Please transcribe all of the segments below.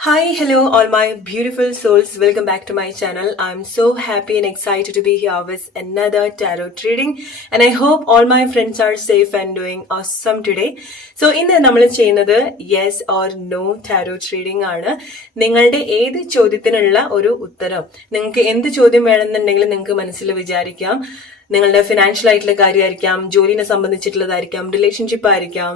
Hi, hello, all my beautiful souls. Welcome back to my channel. I'm so happy and excited to be here with another tarot reading, and I hope all my friends are safe and doing awesome today. So, ഇന്ന് നമ്മൾ ചെയ്യുന്നത് yes or no tarot reading ആണ്. നിങ്ങളുടെ ഏത് ചോദ്യത്തിനുള്ള ഒരു ഉത്തരം, നിങ്ങൾക്ക് എന്ത് ചോദ്യം വേണമെന്നുണ്ടെങ്കിലും നിങ്ങൾക്ക് മനസ്സിൽ വിചാരിക്കാം. നിങ്ങളുടെ ഫിനാൻഷ്യൽ ആയിട്ടുള്ള കാര്യമായിരിക്കാം, ജോലിനെ സംബന്ധിച്ചിട്ടുള്ളതായിരിക്കാം, റിലേഷൻഷിപ്പ് ആയിരിക്കാം,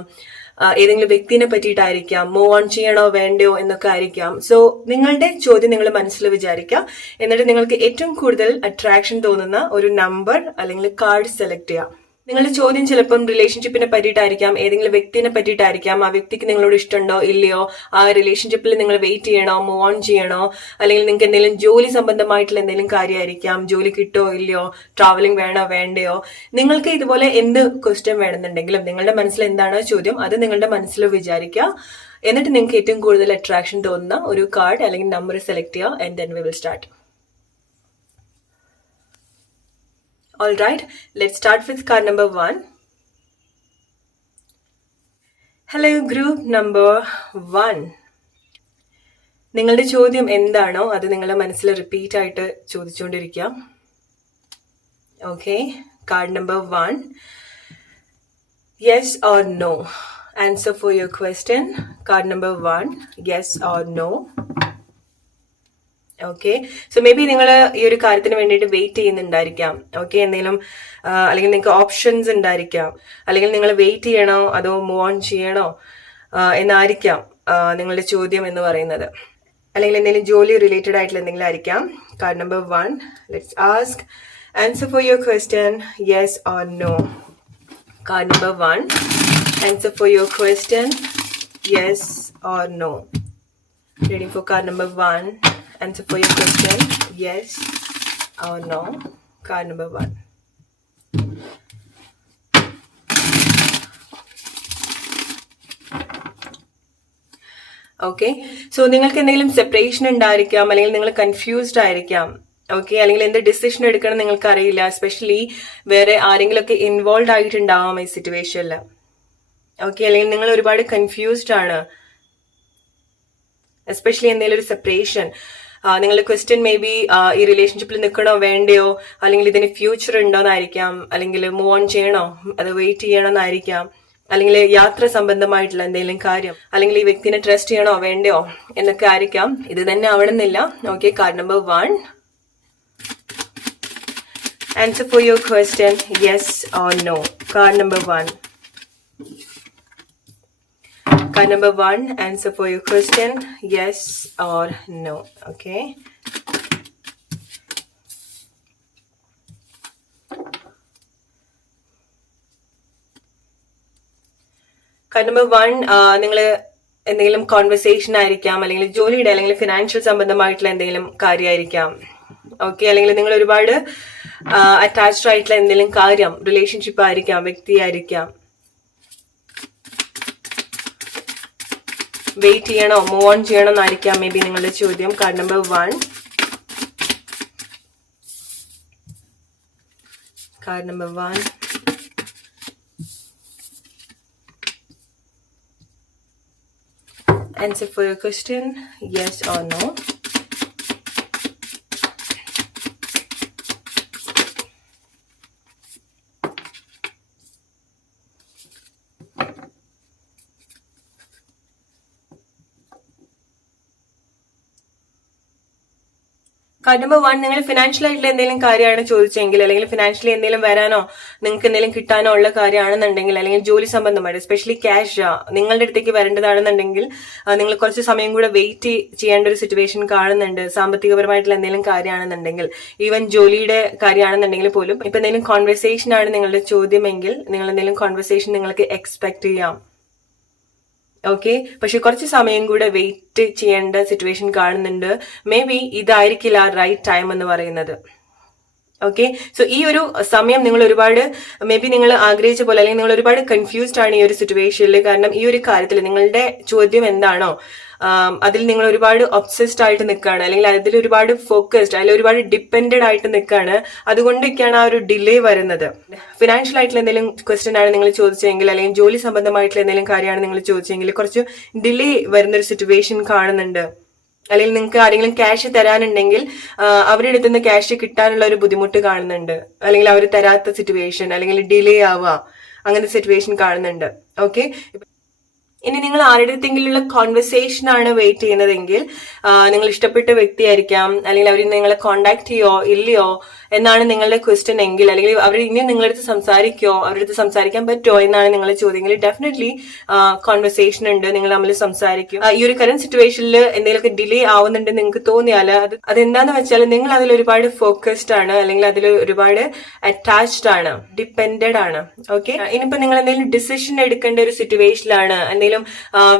ഏതെങ്കിലും വ്യക്തിനെ പറ്റിയിട്ടായിരിക്കാം, മൂവ് ഓൺ ചെയ്യണോ വേണ്ടയോ എന്നൊക്കെ ആയിരിക്കാം. സോ നിങ്ങളുടെ ചോദ്യം നിങ്ങൾ മനസ്സിൽ വിചാരിക്കാം. എന്നിട്ട് നിങ്ങൾക്ക് ഏറ്റവും കൂടുതൽ അട്രാക്ഷൻ തോന്നുന്ന ഒരു നമ്പർ അല്ലെങ്കിൽ കാർഡ് സെലക്ട് ചെയ്യാം. നിങ്ങളുടെ ചോദ്യം ചിലപ്പം റിലേഷൻഷിപ്പിനെ പറ്റിയിട്ടായിരിക്കാം, ഏതെങ്കിലും വ്യക്തിനെ പറ്റിയിട്ടായിരിക്കാം. ആ വ്യക്തിക്ക് നിങ്ങളോട് ഇഷ്ടമുണ്ടോ ഇല്ലയോ, ആ റിലേഷൻഷിപ്പിൽ നിങ്ങൾ വെയിറ്റ് ചെയ്യണോ, മൂവ് ഓൺ ചെയ്യണോ, അല്ലെങ്കിൽ നിങ്ങൾക്ക് എന്തെങ്കിലും ജോലി സംബന്ധമായിട്ടുള്ള എന്തെങ്കിലും കാര്യമായിരിക്കാം, ജോലി കിട്ടോ ഇല്ലയോ, ട്രാവലിംഗ് വേണോ വേണ്ടയോ. നിങ്ങൾക്ക് ഇതുപോലെ എന്ത് ക്വസ്റ്റ്യൻ വേണമെന്നുണ്ടെങ്കിലും നിങ്ങളുടെ മനസ്സിൽ എന്താണോ ചോദ്യം അത് നിങ്ങളുടെ മനസ്സിൽ വിചാരിക്കുക. എന്നിട്ട് നിങ്ങൾക്ക് ഏറ്റവും കൂടുതൽ അട്രാക്ഷൻ തോന്നുന്ന ഒരു കാർഡ് അല്ലെങ്കിൽ നമ്പർ സെലക്ട് ചെയ്യുക. And then we will start. All right, let's start with card number 1. Hello group number 1. നിങ്ങളുടെ ചോദ്യം എന്താണോ അത് നിങ്ങളുടെ മനസ്സിൽ റിപ്പീറ്റ് ആയിട്ട് ചോദിച്ചുകൊണ്ടിരിക്കുക. Okay, card number 1. Yes or no? Answer for your question. Card number 1. Yes or no? Okay, so maybe നിങ്ങൾ ഈ ഒരു കാര്യത്തിന് വേണ്ടിയിട്ട് വെയിറ്റ് ചെയ്യുന്നുണ്ടായിരിക്കാം. ഓക്കെ, എന്തെങ്കിലും അല്ലെങ്കിൽ നിങ്ങൾക്ക് ഓപ്ഷൻസ് ഉണ്ടായിരിക്കാം, അല്ലെങ്കിൽ നിങ്ങൾ വെയിറ്റ് ചെയ്യണോ അതോ മൂവ് ഓൺ ചെയ്യണോ എന്നായിരിക്കാം നിങ്ങളുടെ ചോദ്യം എന്ന് പറയുന്നത്. അല്ലെങ്കിൽ എന്തെങ്കിലും ജോലി റിലേറ്റഡ് ആയിട്ടുള്ള എന്തെങ്കിലും ആയിരിക്കാം. Card number 1. Let's ask answer for your question. Yes or no? Card number 1. Answer for your question. Yes or no? Reading for card number 1. Answer for your question. Yes or no? Card number 1. Okay, so നിങ്ങൾക്ക് എന്തെങ്കിലും separation ഉണ്ടായിരിക്കാം, അല്ലെങ്കിൽ നിങ്ങൾ confused ആയിരിക്കാം. Okay, അല്ലെങ്കിൽ എന്ത് decision എടുക്കണം നിങ്ങൾക്ക് അറിയില്ല. എസ്പെഷ്യലി വേറെ ആരെങ്കിലുമൊക്കെ ഇൻവോൾവ് ആയിട്ടുണ്ടാവാം ഈ സിറ്റുവേഷനിൽ. ഓക്കെ, അല്ലെങ്കിൽ നിങ്ങൾ ഒരുപാട് കൺഫ്യൂസ്ഡ് ആണ്, എസ്പെഷ്യലി എന്തെങ്കിലും ഒരു സെപ്പറേഷൻ. നിങ്ങളുടെ ക്വസ്റ്റ്യൻ മേ ബി ഈ റിലേഷൻഷിപ്പിൽ നിൽക്കണോ വേണ്ടയോ, അല്ലെങ്കിൽ ഇതിന് ഫ്യൂച്ചർ ഉണ്ടോന്നായിരിക്കാം, അല്ലെങ്കിൽ മൂവ് ഓൺ ചെയ്യണോ അത് വെയിറ്റ് ചെയ്യണമെന്നായിരിക്കാം, അല്ലെങ്കിൽ യാത്ര സംബന്ധമായിട്ടുള്ള എന്തെങ്കിലും കാര്യം, അല്ലെങ്കിൽ ഈ വ്യക്തിനെ ട്രസ്റ്റ് ചെയ്യണോ വേണ്ടയോ എന്നൊക്കെ ആയിരിക്കാം. ഇത് തന്നെ ആവണമെന്നില്ല. Okay, card number 1. Answer for your question. Yes or no? Card number 1. Card number 1. Answer for your question. Yes or no? Okay. Card number 1. നിങ്ങൾ എന്തെങ്കിലും കോൺവെർസേഷൻ ആയിരിക്കാം, അല്ലെങ്കിൽ ജോലിയുടെ അല്ലെങ്കിൽ ഫിനാൻഷ്യൽ സംബന്ധമായിട്ടുള്ള എന്തെങ്കിലും കാര്യമായിരിക്കാം. ഓക്കെ, അല്ലെങ്കിൽ നിങ്ങൾ ഒരുപാട് അറ്റാച്ച്ഡ് ആയിട്ടുള്ള എന്തെങ്കിലും കാര്യം, റിലേഷൻഷിപ്പ് ആയിരിക്കാം, വ്യക്തിയായിരിക്കാം. വെയിറ്റ് ചെയ്യണോ മൂവ് ഓൺ ചെയ്യണോ എന്നായിരിക്കാം മേ ബി നിങ്ങളുടെ ചോദ്യം. Card number 1. Card number 1. Answer for your question. Yes or no? Card number 1. നിങ്ങൾ ഫിനാൻഷ്യൽ ആയിട്ടുള്ള എന്തെങ്കിലും കാര്യമാണ് ചോദിച്ചെങ്കിൽ, അല്ലെങ്കിൽ ഫിനാൻഷ്യലി എന്തെങ്കിലും വരാനോ നിങ്ങൾക്ക് എന്തെങ്കിലും കിട്ടാനോ ഉള്ള കാര്യമാണെന്നുണ്ടെങ്കിൽ, അല്ലെങ്കിൽ ജോലി സംബന്ധമായിട്ട് എസ്പെഷ്യലി ക്യാഷ് നിങ്ങളുടെ അടുത്തേക്ക് വരേണ്ടതാണെന്നുണ്ടെങ്കിൽ നിങ്ങൾ കുറച്ച് സമയം കൂടെ വെയിറ്റ് ചെയ്യേണ്ട ഒരു സിറ്റുവേഷൻ കാണുന്നുണ്ട്. സാമ്പത്തികപരമായിട്ടുള്ള എന്തെങ്കിലും കാര്യമാണെന്നുണ്ടെങ്കിൽ, ഈവൻ ജോലിയുടെ കാര്യമാണെന്നുണ്ടെങ്കിൽ പോലും. ഇപ്പൊ എന്തെങ്കിലും കോൺവെർസേഷൻ ആണ് നിങ്ങളുടെ ചോദ്യമെങ്കിൽ, നിങ്ങൾ എന്തെങ്കിലും കോൺവെർസേഷൻ നിങ്ങൾക്ക് എക്സ്പെക്ട് ചെയ്യാം. ഓക്കെ, പക്ഷെ കുറച്ച് സമയം കൂടെ വെയിറ്റ് ചെയ്യേണ്ട സിറ്റുവേഷൻ കാണുന്നുണ്ട്. മേ ബി ഇതായിരിക്കില്ല റൈറ്റ് ടൈം എന്ന് പറയുന്നത്. ഓക്കെ, സോ ഈ ഒരു സമയം നിങ്ങൾ ഒരുപാട് മേ ബി നിങ്ങൾ ആഗ്രഹിച്ച പോലെ, അല്ലെങ്കിൽ നിങ്ങൾ ഒരുപാട് കൺഫ്യൂസ്ഡ് ആണ് ഈ ഒരു സിറ്റുവേഷനിൽ. കാരണം ഈ ഒരു കാര്യത്തിൽ നിങ്ങളുടെ ചോദ്യം എന്താണോ അതിൽ നിങ്ങൾ ഒരുപാട് ഒബ്സസ്ഡ് ആയിട്ട് നിൽക്കുകയാണ്, അല്ലെങ്കിൽ അതിൽ ഒരുപാട് ഫോക്കസ്ഡ്, അതിൽ ഒരുപാട് ഡിപ്പെൻഡഡ് ആയിട്ട് നിൽക്കുകയാണ്. അതുകൊണ്ടൊക്കെയാണ് ആ ഒരു ഡിലേ വരുന്നത്. ഫിനാൻഷ്യൽ ആയിട്ടുള്ള എന്തെങ്കിലും ക്വസ്റ്റ്യൻ ആണ് നിങ്ങൾ ചോദിച്ചെങ്കിൽ, അല്ലെങ്കിൽ ജോലി സംബന്ധമായിട്ടുള്ള എന്തെങ്കിലും കാര്യമാണ് നിങ്ങൾ ചോദിച്ചെങ്കിൽ കുറച്ച് ഡിലേ വരുന്നൊരു സിറ്റുവേഷൻ കാണുന്നുണ്ട്. അല്ലെങ്കിൽ നിങ്ങൾക്ക് ആരെങ്കിലും ക്യാഷ് തരാനുണ്ടെങ്കിൽ അവരുടെ അടുത്ത് നിന്ന് ക്യാഷ് കിട്ടാനുള്ള ഒരു ബുദ്ധിമുട്ട് കാണുന്നുണ്ട്, അല്ലെങ്കിൽ അവർ തരാത്ത സിറ്റുവേഷൻ, അല്ലെങ്കിൽ ഡിലേ ആവുക, അങ്ങനത്തെ സിറ്റുവേഷൻ കാണുന്നുണ്ട്. ഓക്കെ, ഇനി നിങ്ങൾ ആരുടെ അടുത്തെങ്കിലുള്ള കോൺവെർസേഷൻ ആണ് വെയിറ്റ് ചെയ്യുന്നതെങ്കിൽ നിങ്ങൾ ഇഷ്ടപ്പെട്ട വ്യക്തിയായിരിക്കാം, അല്ലെങ്കിൽ അവർ നിങ്ങളെ കോണ്ടാക്ട് ചെയ്യോ ഇല്ലയോ എന്നാണ് നിങ്ങളുടെ ക്വസ്റ്റ്യൻ എങ്കിൽ, അല്ലെങ്കിൽ അവർ ഇനി നിങ്ങളുടെ അടുത്ത് സംസാരിക്കോ, അവരുടെ അടുത്ത് സംസാരിക്കാൻ പറ്റുമോ എന്നാണ് നിങ്ങളുടെ ചോദ്യമെങ്കിൽ ഡെഫിനറ്റ്ലി കോൺവെർസേഷൻ ഉണ്ട്, നിങ്ങൾ തമ്മിൽ സംസാരിക്കും. ഈ ഒരു കറന്റ് സിറ്റുവേഷനിൽ എന്തെങ്കിലുമൊക്കെ ഡിലേ ആവുന്നുണ്ടെന്ന് നിങ്ങൾക്ക് തോന്നിയാൽ അതെന്താന്ന് വെച്ചാൽ നിങ്ങൾ അതിൽ ഒരുപാട് ഫോക്കസ്ഡ് ആണ്, അല്ലെങ്കിൽ അതിൽ ഒരുപാട് അറ്റാച്ച്ഡ് ആണ്, ഡിപ്പെൻഡഡ് ആണ്. ഓക്കെ, ഇനിയിപ്പോ നിങ്ങൾ എന്തെങ്കിലും ഡിസിഷൻ എടുക്കേണ്ട ഒരു സിറ്റുവേഷനിലാണ്, എന്തെങ്കിലും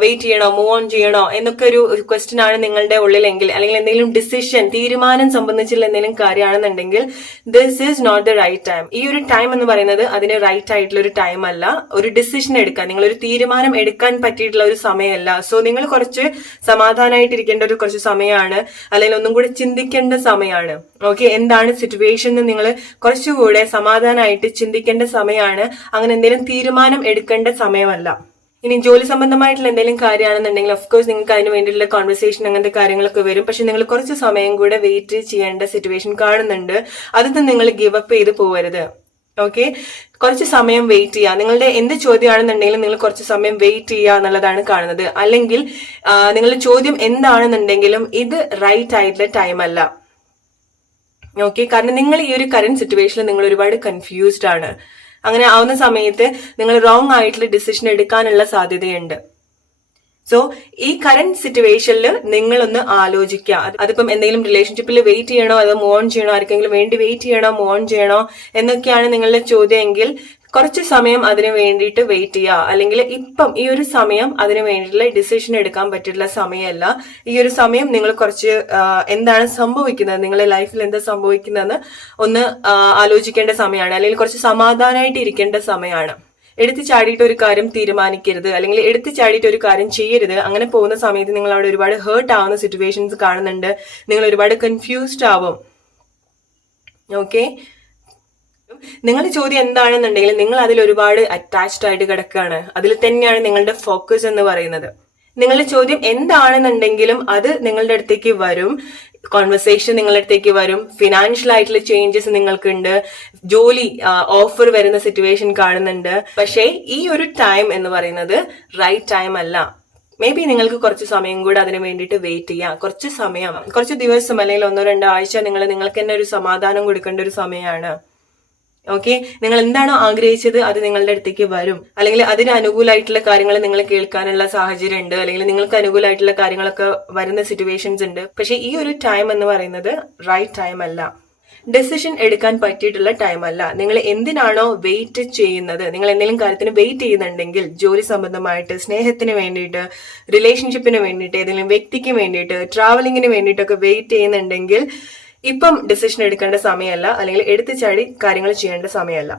വെയിറ്റ് ചെയ്യണോ, മൂവ് ഓൺ ചെയ്യണോ എന്നൊക്കെ ഒരു ക്വസ്റ്റ്യൻ ആണ് നിങ്ങളുടെ ഉള്ളിലെങ്കിൽ, അല്ലെങ്കിൽ എന്തെങ്കിലും ഡിസിഷൻ, തീരുമാനം സംബന്ധിച്ചുള്ള എന്തെങ്കിലും കാര്യമാണെന്നുണ്ടെങ്കിൽ this is not the right time. ഈ ഒരു ടൈം എന്ന് പറയുന്നത് അതിന് റൈറ്റ് ആയിട്ടുള്ള ഒരു ടൈം അല്ല. ഒരു ഡിസിഷൻ എടുക്കാൻ, നിങ്ങൾ ഒരു തീരുമാനം എടുക്കാൻ പറ്റിയിട്ടുള്ള ഒരു സമയമല്ല. സോ നിങ്ങൾ കുറച്ച് സമാധാനമായിട്ടിരിക്കേണ്ട ഒരു കുറച്ച് സമയമാണ്, അല്ലെങ്കിൽ ഒന്നും കൂടി ചിന്തിക്കേണ്ട സമയമാണ്. ഓക്കെ, എന്താണ് സിറ്റുവേഷൻ എന്ന് നിങ്ങൾ കുറച്ചുകൂടെ സമാധാനമായിട്ട് ചിന്തിക്കേണ്ട സമയമാണ്. അങ്ങനെ എന്തെങ്കിലും തീരുമാനം എടുക്കേണ്ട സമയമല്ല. ഇനി ജോലി സംബന്ധമായിട്ടുള്ള എന്തെങ്കിലും കാര്യമാണെന്നുണ്ടെങ്കിൽ ഓഫ്കോഴ്സ് നിങ്ങൾക്ക് അതിന് വേണ്ടിയിട്ടുള്ള കോൺവെർസേഷൻ അങ്ങനത്തെ കാര്യങ്ങളൊക്കെ വരും. പക്ഷെ നിങ്ങൾ കുറച്ച് സമയം കൂടെ വെയിറ്റ് ചെയ്യേണ്ട സിറ്റുവേഷൻ കാണുന്നുണ്ട്. അതൊന്നും നിങ്ങൾ ഗിവ് അപ്പ് ചെയ്ത് പോകരുത്. ഓക്കെ, കുറച്ച് സമയം വെയിറ്റ് ചെയ്യുക. നിങ്ങളുടെ എന്ത് ചോദ്യമാണെന്നുണ്ടെങ്കിലും നിങ്ങൾ കുറച്ച് സമയം വെയിറ്റ് ചെയ്യുക എന്നുള്ളതാണ് കാണുന്നത്. അല്ലെങ്കിൽ നിങ്ങളുടെ ചോദ്യം എന്താണെന്നുണ്ടെങ്കിലും ഇത് റൈറ്റ് ആയിട്ടുള്ള ടൈം അല്ല. ഓക്കെ, കാരണം നിങ്ങൾ ഈ ഒരു കറന്റ് സിറ്റുവേഷനിൽ നിങ്ങൾ ഒരുപാട് കൺഫ്യൂസ്ഡ് ആണ്. അങ്ങനെ ആവുന്ന സമയത്ത് നിങ്ങൾ റോങ് ആയിട്ടുള്ള ഡിസിഷൻ എടുക്കാനുള്ള സാധ്യതയുണ്ട്. സോ ഈ കറന്റ് സിറ്റുവേഷനിൽ നിങ്ങളൊന്ന് ആലോചിക്കുക. അതിപ്പം എന്തെങ്കിലും റിലേഷൻഷിപ്പിൽ വെയിറ്റ് ചെയ്യണോ, അതോ മൂവ് ഓൺ ചെയ്യണോ, ആർക്കെങ്കിലും വേണ്ടി വെയിറ്റ് ചെയ്യണോ, മൂവ് ഓൺ ചെയ്യണോ എന്നൊക്കെയാണ് നിങ്ങളുടെ ചോദ്യമെങ്കിൽ കുറച്ച് സമയം അതിനു വേണ്ടിയിട്ട് വെയിറ്റ് ചെയ്യുക. അല്ലെങ്കിൽ ഇപ്പം ഈ ഒരു സമയം അതിനു വേണ്ടിയിട്ടുള്ള ഡിസിഷൻ എടുക്കാൻ പറ്റിയിട്ടുള്ള സമയമല്ല. ഈ ഒരു സമയം നിങ്ങൾ കുറച്ച് എന്താണ് സംഭവിക്കുന്നത്, നിങ്ങളുടെ ലൈഫിൽ എന്താ സംഭവിക്കുന്നതെന്ന് ഒന്ന് ആലോചിക്കേണ്ട സമയമാണ്, അല്ലെങ്കിൽ കുറച്ച് സമാധാനമായിട്ട് ഇരിക്കേണ്ട സമയമാണ്. എടുത്തു ചാടിയിട്ട് ഒരു കാര്യം തീരുമാനിക്കരുത്, അല്ലെങ്കിൽ എടുത്തു ചാടിയിട്ട് ഒരു കാര്യം ചെയ്യരുത്. അങ്ങനെ പോകുന്ന സമയത്ത് നിങ്ങൾ അവിടെ ഒരുപാട് ഹേർട്ട് ആവുന്ന സിറ്റുവേഷൻസ് കാണുന്നുണ്ട്, നിങ്ങൾ ഒരുപാട് കൺഫ്യൂസ്ഡ് ആവും. ഓക്കെ, നിങ്ങളുടെ ചോദ്യം എന്താണെന്നുണ്ടെങ്കിൽ നിങ്ങൾ അതിൽ ഒരുപാട് അറ്റാച്ച്ഡ് ആയിട്ട് കിടക്കുകയാണ്. അതിൽ തന്നെയാണ് നിങ്ങളുടെ ഫോക്കസ് എന്ന് പറയുന്നത്. നിങ്ങളുടെ ചോദ്യം എന്താണെന്നുണ്ടെങ്കിലും അത് നിങ്ങളുടെ അടുത്തേക്ക് വരും, കോൺവെർസേഷൻ നിങ്ങളുടെ അടുത്തേക്ക് വരും, ഫിനാൻഷ്യൽ ആയിട്ടുള്ള ചേഞ്ചസ് നിങ്ങൾക്കുണ്ട്, ജോലി ഓഫർ വരുന്ന സിറ്റുവേഷൻ കാണുന്നുണ്ട്. പക്ഷേ ഈ ഒരു ടൈം എന്ന് പറയുന്നത് റൈറ്റ് ടൈം അല്ല. മേ ബി നിങ്ങൾക്ക് കുറച്ച് സമയം കൂടെ അതിന് വേണ്ടിയിട്ട് വെയിറ്റ് ചെയ്യാം. കുറച്ച് സമയം, കുറച്ച് ദിവസം അല്ലെങ്കിൽ 1-2 ആഴ്ച നിങ്ങൾക്ക് തന്നെ ഒരു സമാധാനം കൊടുക്കേണ്ട ഒരു സമയമാണ്. ഓക്കെ, നിങ്ങൾ എന്താണോ ആഗ്രഹിച്ചത് അത് നിങ്ങളുടെ അടുത്തേക്ക് വരും, അല്ലെങ്കിൽ അതിന് അനുകൂലമായിട്ടുള്ള കാര്യങ്ങൾ നിങ്ങൾ കേൾക്കാനുള്ള സാഹചര്യം ഉണ്ട്, അല്ലെങ്കിൽ നിങ്ങൾക്ക് അനുകൂലമായിട്ടുള്ള കാര്യങ്ങളൊക്കെ വരുന്ന സിറ്റുവേഷൻസ് ഉണ്ട്. പക്ഷെ ഈ ഒരു ടൈം എന്ന് പറയുന്നത് റൈറ്റ് ടൈം അല്ല, ഡെസിഷൻ എടുക്കാൻ പറ്റിയിട്ടുള്ള ടൈം അല്ല. നിങ്ങൾ എന്തിനാണോ വെയിറ്റ് ചെയ്യുന്നത്, നിങ്ങൾ എന്തെങ്കിലും കാര്യത്തിന് വെയിറ്റ് ചെയ്യുന്നുണ്ടെങ്കിൽ, ജോലി സംബന്ധമായിട്ട്, സ്നേഹത്തിന് വേണ്ടിയിട്ട്, റിലേഷൻഷിപ്പിന് വേണ്ടിയിട്ട്, ഏതെങ്കിലും വ്യക്തിക്ക് വേണ്ടിയിട്ട്, ട്രാവലിങ്ങിന് വേണ്ടിയിട്ടൊക്കെ വെയിറ്റ് ചെയ്യുന്നുണ്ടെങ്കിൽ ഇപ്പം ഡിസിഷൻ എടുക്കേണ്ട സമയമല്ല, അല്ലെങ്കിൽ എടുത്തു ചാടി കാര്യങ്ങൾ ചെയ്യേണ്ട സമയമല്ല.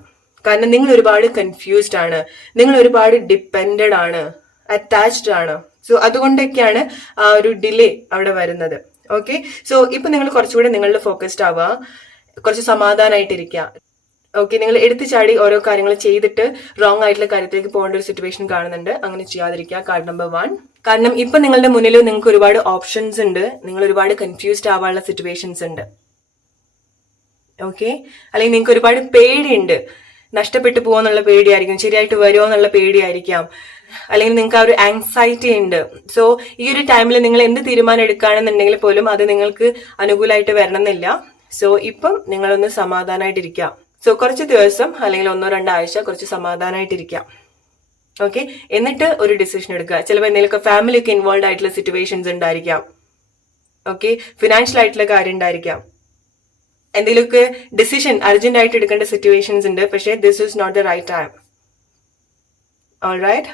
കാരണം നിങ്ങൾ ഒരുപാട് കൺഫ്യൂസ്ഡ് ആണ്, നിങ്ങൾ ഒരുപാട് ഡിപ്പെൻഡഡ് ആണ്, അറ്റാച്ച്ഡ് ആണ്. സോ അതുകൊണ്ടൊക്കെയാണ് ആ ഒരു ഡിലേ അവിടെ വരുന്നത്. ഓക്കെ, സോ ഇപ്പൊ നിങ്ങൾ കുറച്ചുകൂടെ നിങ്ങളുടെ ഫോക്കസ്ഡ് ആവുക, കുറച്ച് സമാധാനമായിട്ടിരിക്കുക. ഓക്കെ, നിങ്ങൾ എടുത്തു ചാടി ഓരോ കാര്യങ്ങൾ ചെയ്തിട്ട് റോങ് ആയിട്ടുള്ള കാര്യത്തിലേക്ക് പോകേണ്ട ഒരു സിറ്റുവേഷൻ കാണുന്നുണ്ട്. അങ്ങനെ ചെയ്യാതിരിക്കുക. Card number 1. കാരണം ഇപ്പൊ നിങ്ങളുടെ മുന്നിൽ നിങ്ങൾക്ക് ഒരുപാട് ഓപ്ഷൻസ് ഉണ്ട്, നിങ്ങൾ ഒരുപാട് കൺഫ്യൂസ്ഡ് ആവാനുള്ള സിറ്റുവേഷൻസ് ഉണ്ട്. ഓക്കെ, അല്ലെങ്കിൽ നിങ്ങൾക്ക് ഒരുപാട് പേടിയുണ്ട്, നഷ്ടപ്പെട്ടു പോകുന്നുള്ള പേടിയായിരിക്കും, ശരിയായിട്ട് വരുമോ എന്നുള്ള പേടിയായിരിക്കാം, അല്ലെങ്കിൽ നിങ്ങൾക്ക് ആ ഒരു ആങ്സൈറ്റി ഉണ്ട്. സോ ഈ ഒരു ടൈമിൽ നിങ്ങൾ എന്ത് തീരുമാനം എടുക്കുകയാണെന്നുണ്ടെങ്കിൽ പോലും അത് നിങ്ങൾക്ക് അനുകൂലമായിട്ട് വരണമെന്നില്ല. സോ ഇപ്പം നിങ്ങളൊന്ന് സമാധാനമായിട്ടിരിക്കാം. സോ കുറച്ച് ദിവസം അല്ലെങ്കിൽ 1-2 ആഴ്ച കുറച്ച് സമാധാനമായിട്ടിരിക്കാം. ഓക്കെ, എന്നിട്ട് ഒരു ഡിസിഷൻ എടുക്കുക. ചിലപ്പോൾ എന്തെങ്കിലുമൊക്കെ ഫാമിലി ഒക്കെ ഇൻവോൾവ് ആയിട്ടുള്ള സിറ്റുവേഷൻസ് ഉണ്ടായിരിക്കാം. ഓക്കെ, ഫിനാൻഷ്യൽ ആയിട്ടുള്ള കാര്യം ഉണ്ടായിരിക്കാം, എന്തെങ്കിലുമൊക്കെ ഡിസിഷൻ അർജന്റ് ആയിട്ട് എടുക്കേണ്ട സിറ്റുവേഷൻസ് ഉണ്ട്. പക്ഷേ this is not the right time. Alright,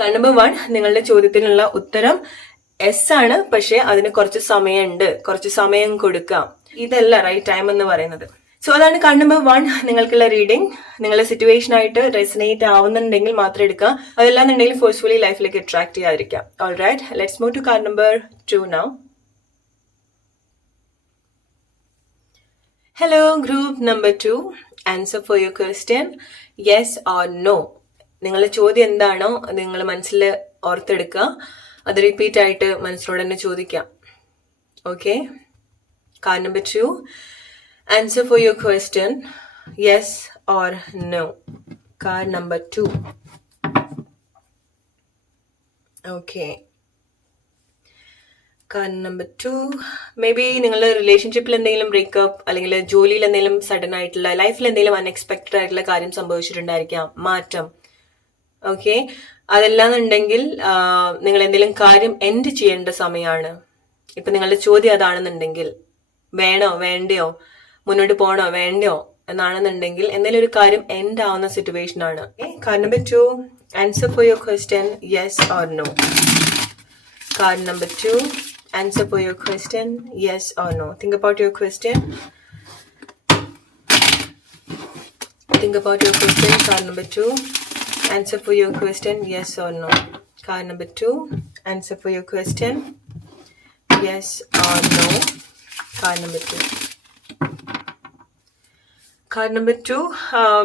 card number 1, നിങ്ങളുടെ ചോദ്യത്തിനുള്ള ഉത്തരം എസ് ആണ്. പക്ഷെ അതിന് കുറച്ച് സമയമുണ്ട്, കുറച്ച് സമയം കൊടുക്കാം. ഇതല്ല റൈറ്റ് ടൈം എന്ന് പറയുന്നത്. സോ അതാണ് കാർഡ് നമ്പർ 1 നിങ്ങൾക്കുള്ള റീഡിംഗ്. നിങ്ങളുടെ സിറ്റുവേഷൻ ആയിട്ട് റെസനേറ്റ് ആവുന്നുണ്ടെങ്കിൽ മാത്രം എടുക്കുക, അതല്ലാന്നുണ്ടെങ്കിൽ ഫോഴ്സ്ഫുള്ളി ലൈഫിലേക്ക് അട്രാക്ട് ചെയ്യാതിരിക്കാം. Alright, let's move to card number 2 now. Hello group number 2, answer for your question yes or no. നിങ്ങളുടെ ചോദ്യം എന്താണോ നിങ്ങൾ മനസ്സിൽ ഓർത്തെടുക്കുക, അത് റിപ്പീറ്റ് ആയിട്ട് മനസ്സിനോട് തന്നെ ചോദിക്കാം. Okay. Card number 2. Answer for your question, yes or no. Card number 2. Okay. Card number 2. May be നിങ്ങളുടെ റിലേഷൻഷിപ്പിൽ എന്തെങ്കിലും ബ്രേക്കപ്പ് അല്ലെങ്കിൽ ജോലിയിൽ എന്തെങ്കിലും സഡൻ ആയിട്ടുള്ള ലൈഫിൽ എന്തെങ്കിലും അൺഎക്സ്പെക്ടഡ് ആയിട്ടുള്ള കാര്യം സംഭവിച്ചിട്ടുണ്ടായിരിക്കാം, മാറ്റം. ഓക്കെ. അതല്ലാന്നുണ്ടെങ്കിൽ നിങ്ങൾ എന്തെങ്കിലും കാര്യം എൻഡ് ചെയ്യേണ്ട സമയമാണ്. ഇപ്പൊ നിങ്ങളുടെ ചോദ്യം അതാണെന്നുണ്ടെങ്കിൽ, വേണോ വേണ്ടയോ, മുന്നോട്ട് പോകണോ വേണ്ടയോ എന്നാണെന്നുണ്ടെങ്കിൽ എന്തെങ്കിലും ഒരു കാര്യം എൻഡ് ആവുന്ന സിറ്റുവേഷൻ ആണ്. Card number 2. Answer for your question, yes or no. Card number 2. Answer for your question, yes or no. Think about your question. Think about your question. Card number 2. Answer for your question, yes or no. Card number 2. Answer for your question, yes or no. Card number 2. Card number 2.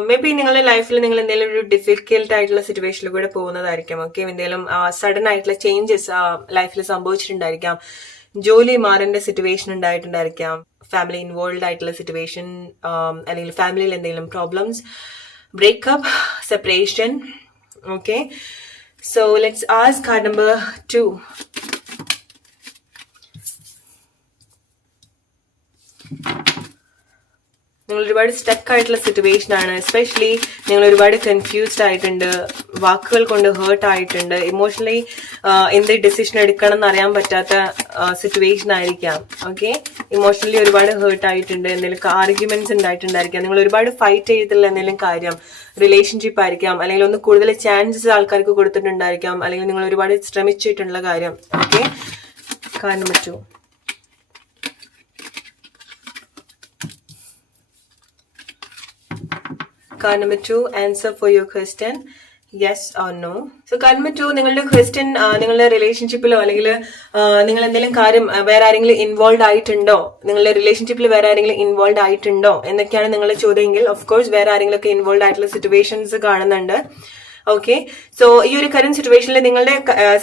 May be നിങ്ങളുടെ ലൈഫിൽ നിങ്ങൾ എന്തെങ്കിലും ഒരു difficult ആയിട്ടുള്ള സിറ്റുവേഷനിൽ കൂടെ പോകുന്നതായിരിക്കും. Okay. എന്തെങ്കിലും സഡൻ ആയിട്ടുള്ള ചേഞ്ചസ് ലൈഫിൽ സംഭവിച്ചിട്ടുണ്ടായിരിക്കാം. ജോലി മാറേണ്ട സിറ്റുവേഷൻ ഉണ്ടായിട്ടുണ്ടായിരിക്കാം. ഫാമിലി ഇൻവോൾവ് ആയിട്ടുള്ള സിറ്റുവേഷൻ, അല്ലെങ്കിൽ ഫാമിലിയിൽ എന്തെങ്കിലും problems, breakup, separation. Okay. So let's ask card number 2. നിങ്ങൾ ഒരുപാട് സ്റ്റക്ക് ആയിട്ടുള്ള സിറ്റുവേഷൻ ആണ്. എസ്പെഷ്യലി നിങ്ങൾ ഒരുപാട് കൺഫ്യൂസ്ഡ് ആയിട്ടുണ്ട്, വാക്കുകൾ കൊണ്ട് ഹേർട്ട് ആയിട്ടുണ്ട്, ഇമോഷണലി എന്ത് ഡിസിഷൻ എടുക്കണം എന്ന് അറിയാൻ പറ്റാത്ത സിറ്റുവേഷൻ ആയിരിക്കാം. ഓക്കെ. ഇമോഷണലി ഒരുപാട് ഹേർട്ട് ആയിട്ടുണ്ട്, എന്തെങ്കിലും ആർഗ്യുമെന്റ്സ് ഉണ്ടായിട്ടുണ്ടായിരിക്കാം, നിങ്ങൾ ഒരുപാട് ഫൈറ്റ് ചെയ്തിട്ടുള്ള എന്തെങ്കിലും കാര്യം, റിലേഷൻഷിപ്പ് ആയിരിക്കാം, അല്ലെങ്കിൽ ഒന്ന് കൂടുതൽ ചാൻസസ് ആൾക്കാർക്ക് കൊടുത്തിട്ടുണ്ടായിരിക്കാം, അല്ലെങ്കിൽ നിങ്ങൾ ഒരുപാട് ശ്രമിച്ചിട്ടുള്ള കാര്യം. Okay. Card number 2. Card number 2. Answer for your question, yes or no. So card number 2, നിങ്ങളുടെ ക്വസ്റ്റ്യൻ നിങ്ങളുടെ റിലേഷൻഷിപ്പിലോ അല്ലെങ്കിൽ നിങ്ങൾ എന്തെങ്കിലും കാര്യം വേറെ ആരെങ്കിലും ഇൻവോൾവ് ആയിട്ടുണ്ടോ, നിങ്ങളുടെ റിലേഷൻഷിപ്പിൽ വേറെ ആരെങ്കിലും ഇൻവോൾവ് ആയിട്ടുണ്ടോ എന്നൊക്കെയാണ് നിങ്ങളുടെ ചോദ്യമെങ്കിൽ, ഓഫ് കോഴ്സ് വേറെ ആരെങ്കിലും ഒക്കെ ഇൻവോൾവ് ആയിട്ടുള്ള സിറ്റുവേഷൻസ് കാണുന്നുണ്ട്. ഓക്കെ. സോ ഈ ഒരു കറന്റ് സിറ്റുവേഷനിൽ നിങ്ങളുടെ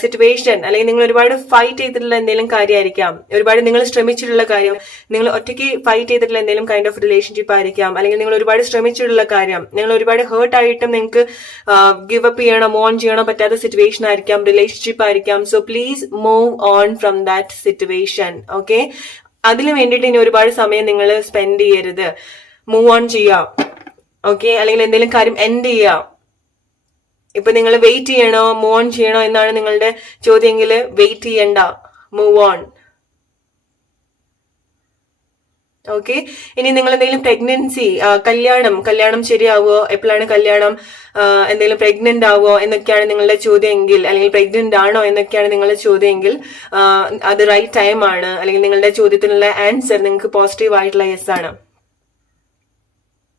സിറ്റുവേഷൻ അല്ലെങ്കിൽ നിങ്ങൾ ഒരുപാട് ഫൈറ്റ് ചെയ്തിട്ടുള്ള എന്തെങ്കിലും കാര്യമായിരിക്കാം, ഒരുപാട് നിങ്ങൾ ശ്രമിച്ചിട്ടുള്ള കാര്യം, നിങ്ങൾ ഒറ്റയ്ക്ക് ഫൈറ്റ് ചെയ്തിട്ടുള്ള എന്തെങ്കിലും കൈൻഡ് ഓഫ് റിലേഷൻഷിപ്പ് ആയിരിക്കാം, അല്ലെങ്കിൽ നിങ്ങൾ ഒരുപാട് ശ്രമിച്ചിട്ടുള്ള കാര്യം, നിങ്ങൾ ഒരുപാട് ഹേർട്ട് ആയിട്ടും നിങ്ങൾക്ക് ഗിവ് അപ്പ് ചെയ്യണോ മോൺ ചെയ്യണോ പറ്റാത്ത സിറ്റുവേഷൻ ആയിരിക്കാം, റിലേഷൻഷിപ്പ് ആയിരിക്കാം. So please move on from that situation. Okay. അതിന് വേണ്ടിയിട്ട് ഇനി ഒരുപാട് സമയം നിങ്ങൾ സ്പെൻഡ് ചെയ്യരുത്. മൂവ് ഓൺ ചെയ്യാം. ഓക്കെ. അല്ലെങ്കിൽ എന്തെങ്കിലും കാര്യം എൻഡ് ചെയ്യാം. ഇപ്പൊ നിങ്ങൾ വെയിറ്റ് ചെയ്യണോ മൂവ് ഓൺ ചെയ്യണോ എന്നാണ് നിങ്ങളുടെ ചോദ്യമെങ്കിൽ വെയിറ്റ് ചെയ്യണ്ട, മൂവ് ഓൺ. ഓക്കെ. ഇനി നിങ്ങൾ എന്തെങ്കിലും പ്രഗ്നൻസി, കല്യാണം ശരിയാവുമോ, എപ്പോഴാണ് കല്യാണം, എന്തെങ്കിലും പ്രഗ്നന്റ് ആവുമോ എന്നൊക്കെയാണ് നിങ്ങളുടെ ചോദ്യമെങ്കിൽ, അല്ലെങ്കിൽ പ്രഗ്നന്റ് ആണോ എന്നൊക്കെയാണ് നിങ്ങളുടെ ചോദ്യമെങ്കിൽ അത് റൈറ്റ് ടൈം ആണ്, അല്ലെങ്കിൽ നിങ്ങളുടെ ചോദ്യത്തിനുള്ള ആൻസർ നിങ്ങൾക്ക് പോസിറ്റീവ് ആയിട്ടുള്ള യെസ് ആണ്.